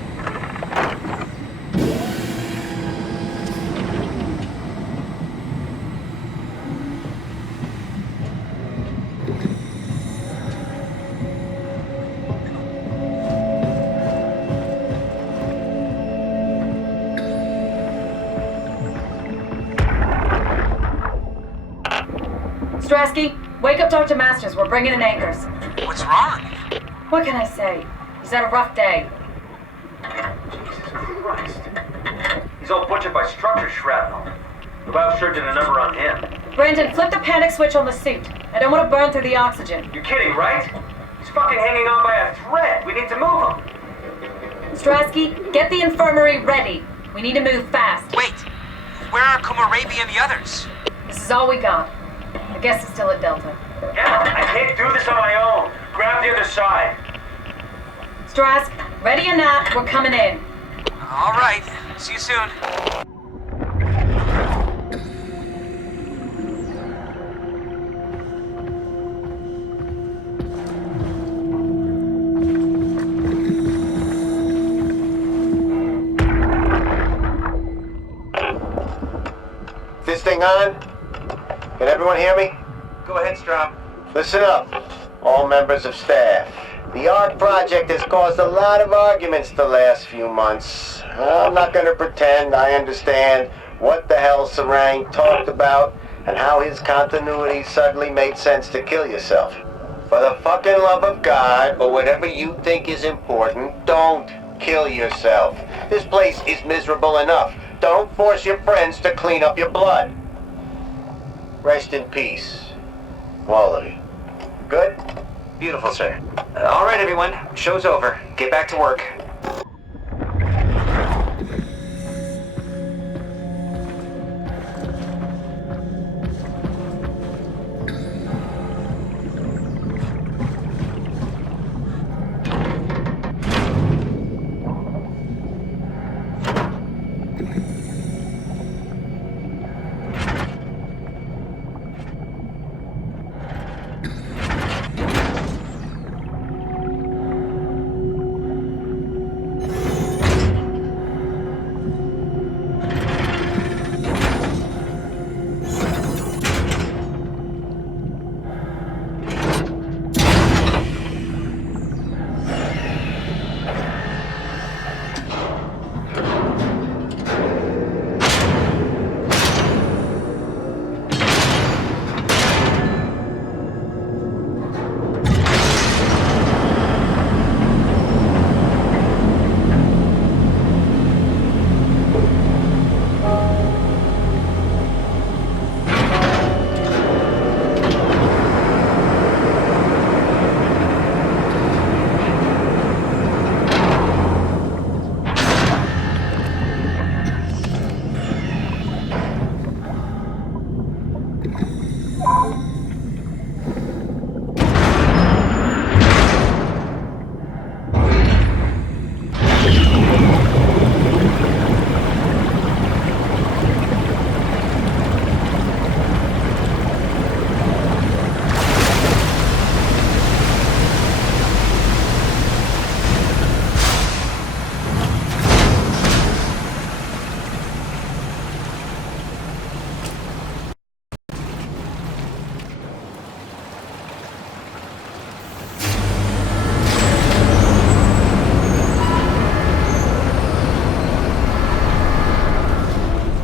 Strasky, wake up Dr. Masters. We're bringing in anchors. What's wrong? What can I say? He's had a rough day. Jesus Christ. He's all butchered by structure shrapnel. The bio did a number on him. Brandon, flip the panic switch on the suit. I don't want to burn through the oxygen. You're kidding, right? He's fucking hanging on by a thread. We need to move him. Strasky, get the infirmary ready. We need to move fast. Wait. Where are Komorebi and the others? This is all we got. I guess it's still at Delta. Yeah, I can't do this on my own. Grab the other side. Strask, ready or not, we're coming in. All right. See you soon. This thing on? Can everyone hear me? Go ahead, Strom. Listen up, all members of staff. The ARC project has caused a lot of arguments the last few months. I'm not going to pretend I understand what the hell Sarang talked about and how his continuity suddenly made sense to kill yourself. For the fucking love of God, or whatever you think is important, don't kill yourself. This place is miserable enough. Don't force your friends to clean up your blood. Rest in peace, all of you. Good? Beautiful, sir. All right, everyone. Show's over. Get back to work.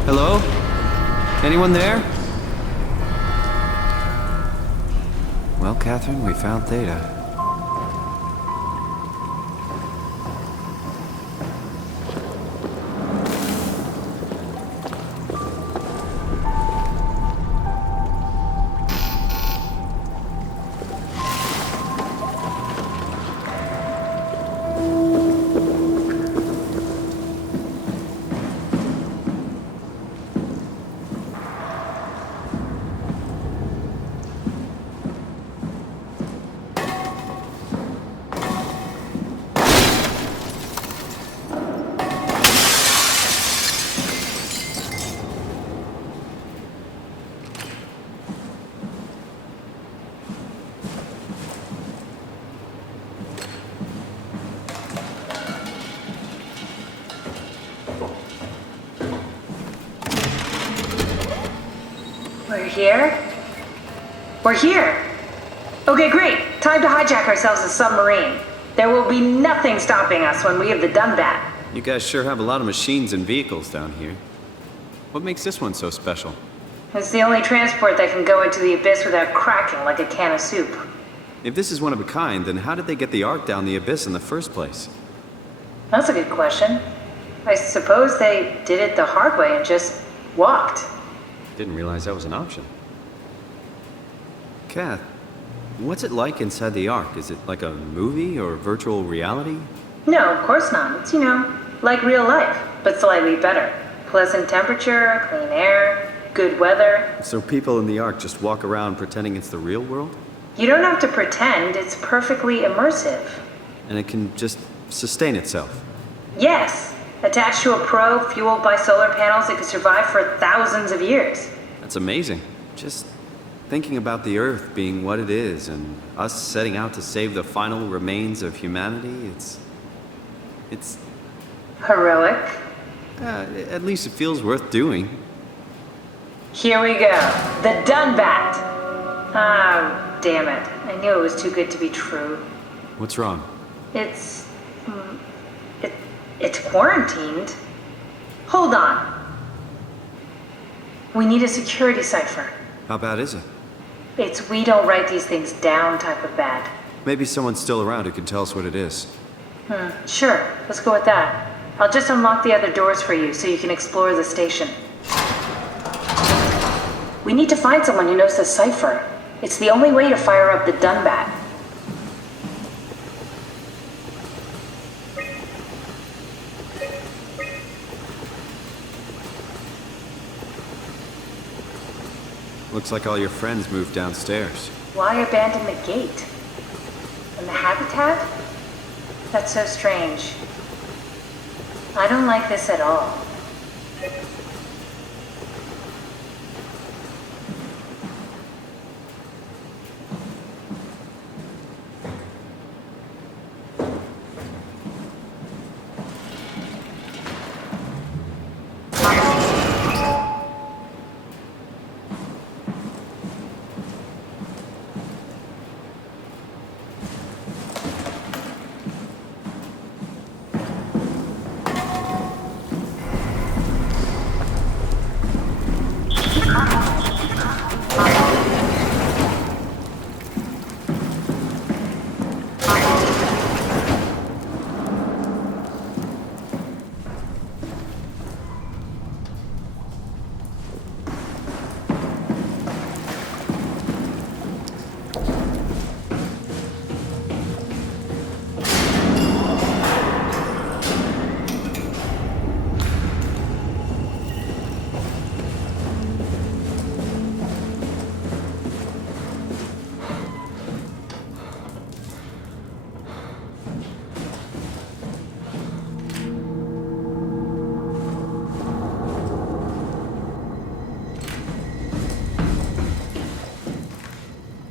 Hello? Anyone there? Well, Catherine, we found Theta. We're here? We're here! Okay, great. Time to hijack ourselves a submarine. There will be nothing stopping us when we have the Dunbat. You guys sure have a lot of machines and vehicles down here. What makes this one so special? It's the only transport that can go into the abyss without cracking like a can of soup. If this is one of a kind, then how did they get the Ark down the abyss in the first place? That's a good question. I suppose they did it the hard way and just walked. Didn't realize that was an option. Kath, what's it like inside the Ark? Is it like a movie or virtual reality? No, of course not. It's, like real life, but slightly better. Pleasant temperature, clean air, good weather. So people in the Ark just walk around pretending it's the real world? You don't have to pretend, it's perfectly immersive. And it can just sustain itself? Yes. Attached to a probe fueled by solar panels, it could survive for thousands of years. That's amazing. Just thinking about the Earth being what it is and us setting out to save the final remains of humanity, it's... Heroic? At least it feels worth doing. Here we go. The Dunbat! Ah, damn it. I knew it was too good to be true. What's wrong? It's quarantined. Hold on. We need a security cipher. How bad is it? It's we don't write these things down type of bad. Maybe someone's still around who can tell us what it is. Sure. Let's go with that. I'll just unlock the other doors for you so you can explore the station. We need to find someone who knows the cipher. It's the only way to fire up the Dunbat. Looks like all your friends moved downstairs. Why abandon the gate? And the habitat? That's so strange. I don't like this at all.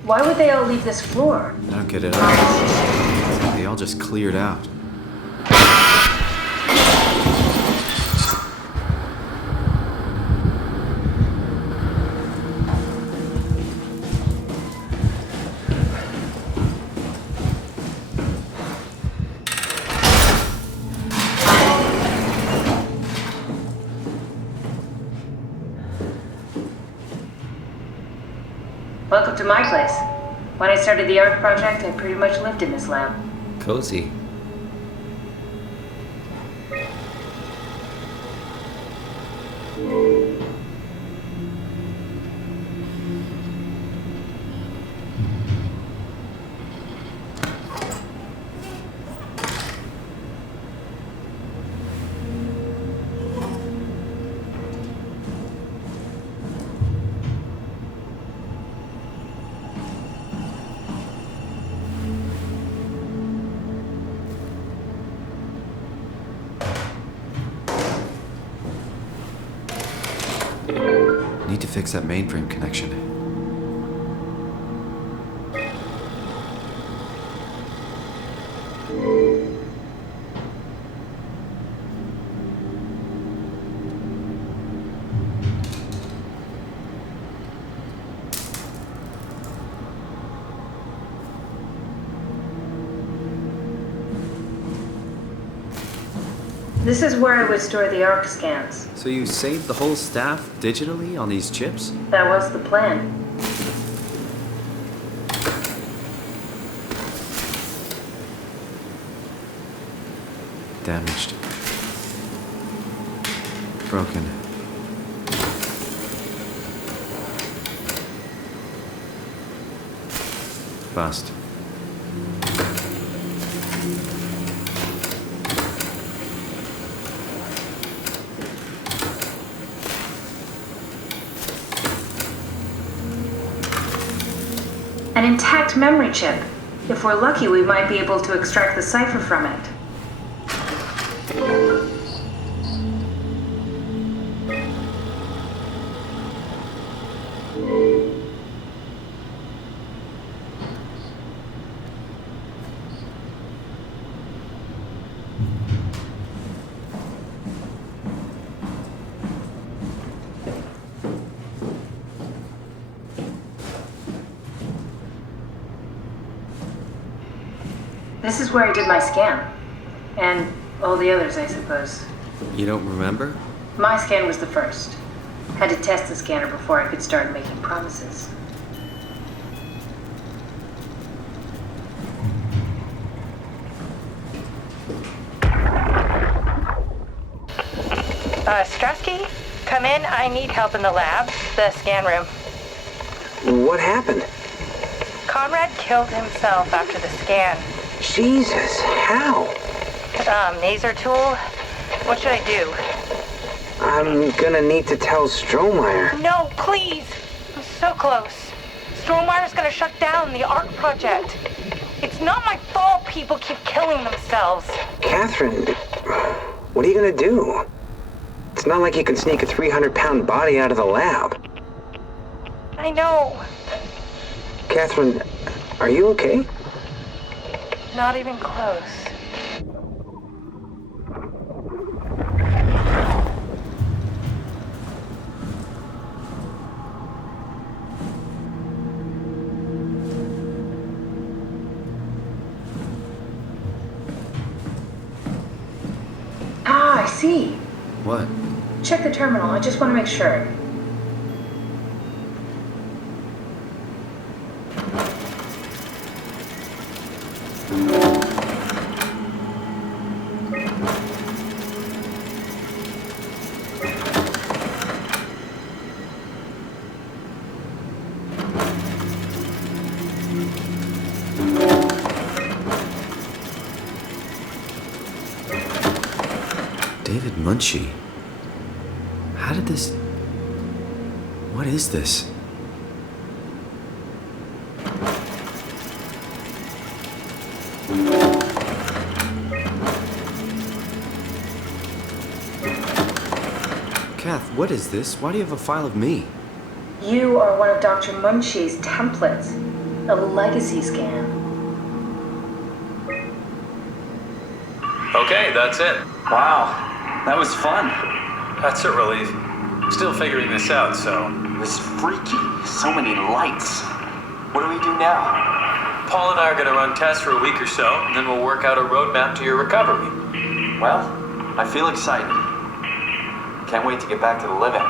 Why would they all leave this floor? I don't get it either. They all just cleared out. Welcome to my place. When I started the art project, I pretty much lived in this lab. Cozy. Need to fix that mainframe connection. This is where I would store the ARC scans. So you saved the whole staff digitally on these chips? That was the plan. Damaged. Broken. Bust. An intact memory chip. If we're lucky, we might be able to extract the cipher from it. This is where I did my scan. And all the others, I suppose. You don't remember? My scan was the first. Had to test the scanner before I could start making promises. Strasky, come in. I need help in the lab, the scan room. What happened? Conrad killed himself after the scan. Jesus, how? Maser tool? What should I do? I'm gonna need to tell Strohmeyer. No, please! I'm so close. Strohmeyer's gonna shut down the ARC project. It's not my fault people keep killing themselves. Catherine, what are you gonna do? It's not like you can sneak a 300-pound body out of the lab. I know. Catherine, are you okay? Not even close. Ah, I see. What? Check the terminal. I just want to make sure. David Munchie. How did this... What is this? Kath, what is this? Why do you have a file of me? You are one of Dr. Munchie's templates. A legacy scan. Okay, that's it. Wow, that was fun. That's a relief. Still figuring this out, so... This is freaky. So many lights. What do we do now? Paul and I are gonna run tests for a week or so, and then we'll work out a roadmap to your recovery. Well, I feel excited. Can't wait to get back to the living.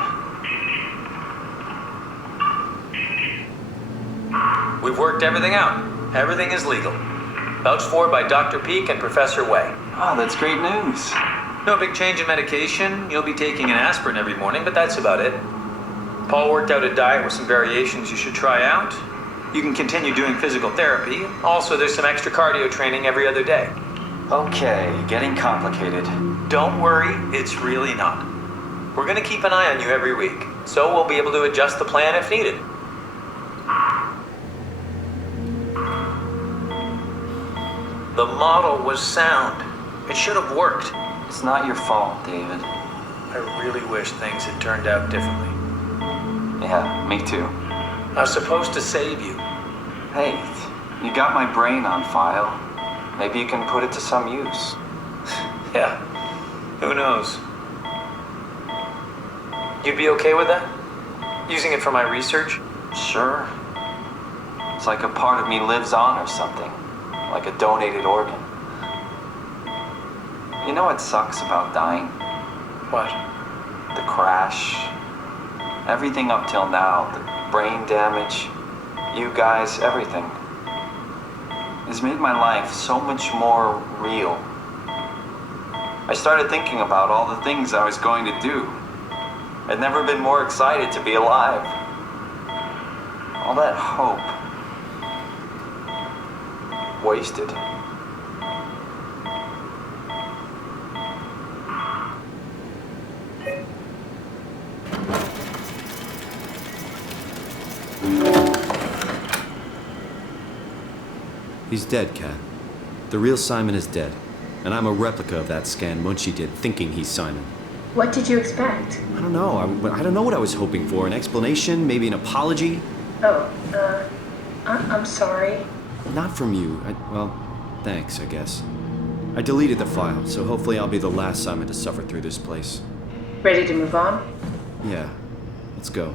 worked everything out. Everything is legal. Vouched for by Dr. Peak and Professor Way. Oh, that's great news. No big change in medication. You'll be taking an aspirin every morning, but that's about it. Paul worked out a diet with some variations you should try out. You can continue doing physical therapy. Also, there's some extra cardio training every other day. Okay, getting complicated. Don't worry, it's really not. We're gonna keep an eye on you every week, so we'll be able to adjust the plan if needed. The model was sound. It should have worked. It's not your fault, David. I really wish things had turned out differently. Yeah, me too. I was supposed to save you. Hey, you got my brain on file. Maybe you can put it to some use. Yeah, who knows? You'd be okay with that? Using it for my research? Sure. It's like a part of me lives on or something. Like a donated organ. You know what sucks about dying? What? The crash. Everything up till now. The brain damage. You guys, everything. It's made my life so much more real. I started thinking about all the things I was going to do. I'd never been more excited to be alive. All that hope. Wasted. He's dead, Kat. The real Simon is dead. And I'm a replica of that scan Munchie did, thinking he's Simon. What did you expect? I don't know. I don't know what I was hoping for. An explanation? Maybe an apology? Oh, I'm sorry. Not from you. Well, thanks, I guess. I deleted the file, so hopefully I'll be the last Simon to suffer through this place. Ready to move on? Yeah. Let's go.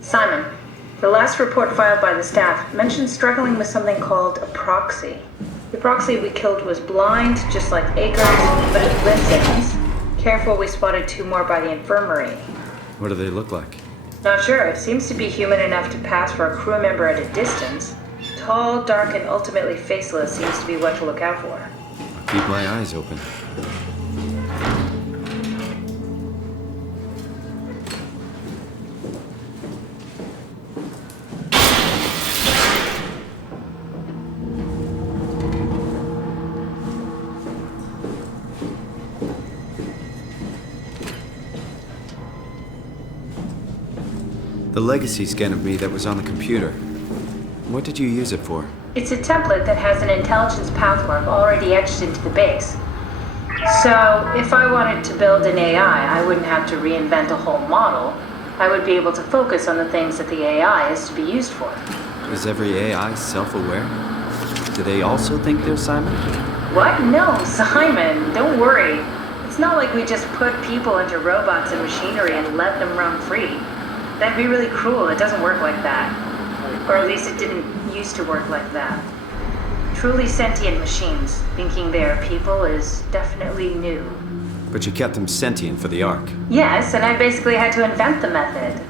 Simon, the last report filed by the staff mentioned struggling with something called a proxy. The proxy we killed was blind, just like Akers, but it listens. Careful, we spotted 2 more by the infirmary. What do they look like? Not sure. It seems to be human enough to pass for a crew member at a distance. Tall, dark, and ultimately faceless seems to be what to look out for. I'll keep my eyes open. The legacy scan of me that was on the computer. What did you use it for? It's a template that has an intelligence pathwork already etched into the base. So, if I wanted to build an AI, I wouldn't have to reinvent a whole model. I would be able to focus on the things that the AI is to be used for. Is every AI self-aware? Do they also think they're Simon? What? No, Simon, don't worry. It's not like we just put people into robots and machinery and let them run free. That'd be really cruel. It doesn't work like that. Or at least it didn't used to work like that. Truly sentient machines, thinking they're people is definitely new. But you kept them sentient for the Ark. Yes, and I basically had to invent the method.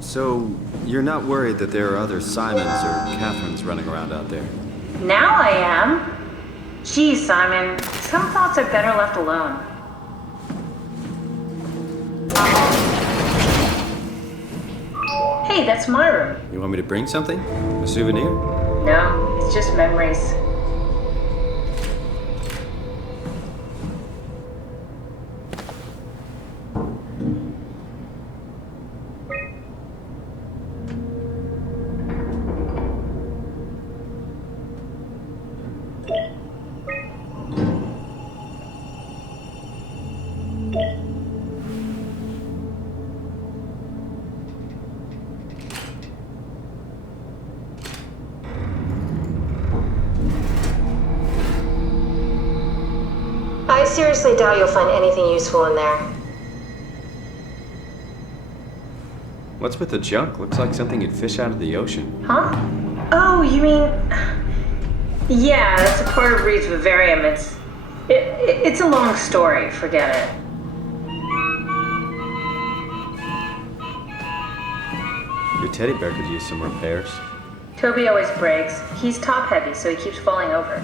So, you're not worried that there are other Simons or Catherines running around out there? Now I am. Geez, Simon, some thoughts are better left alone. Hey, that's my room. You want me to bring something? A souvenir? No, it's just memories. I seriously doubt you'll find anything useful in there. What's with the junk? Looks like something you'd fish out of the ocean. Huh? Oh, you mean... Yeah, that's a part of Reed's vivarium. It's a long story. Forget it. Your teddy bear could use some repairs. Toby always breaks. He's top heavy, so he keeps falling over.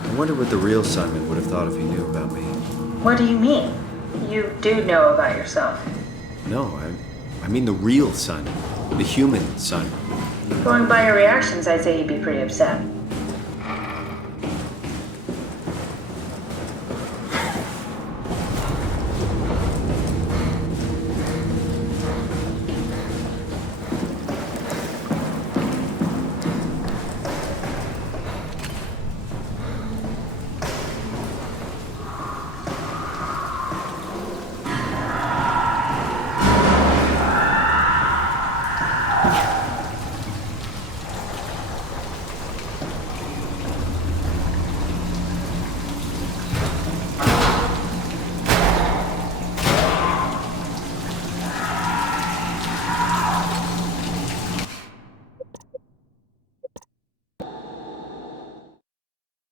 I wonder what the real Simon would have thought if he knew about me. What do you mean? You do know about yourself. No, I mean the real Simon. The human Simon. Going by your reactions, I'd say he'd be pretty upset.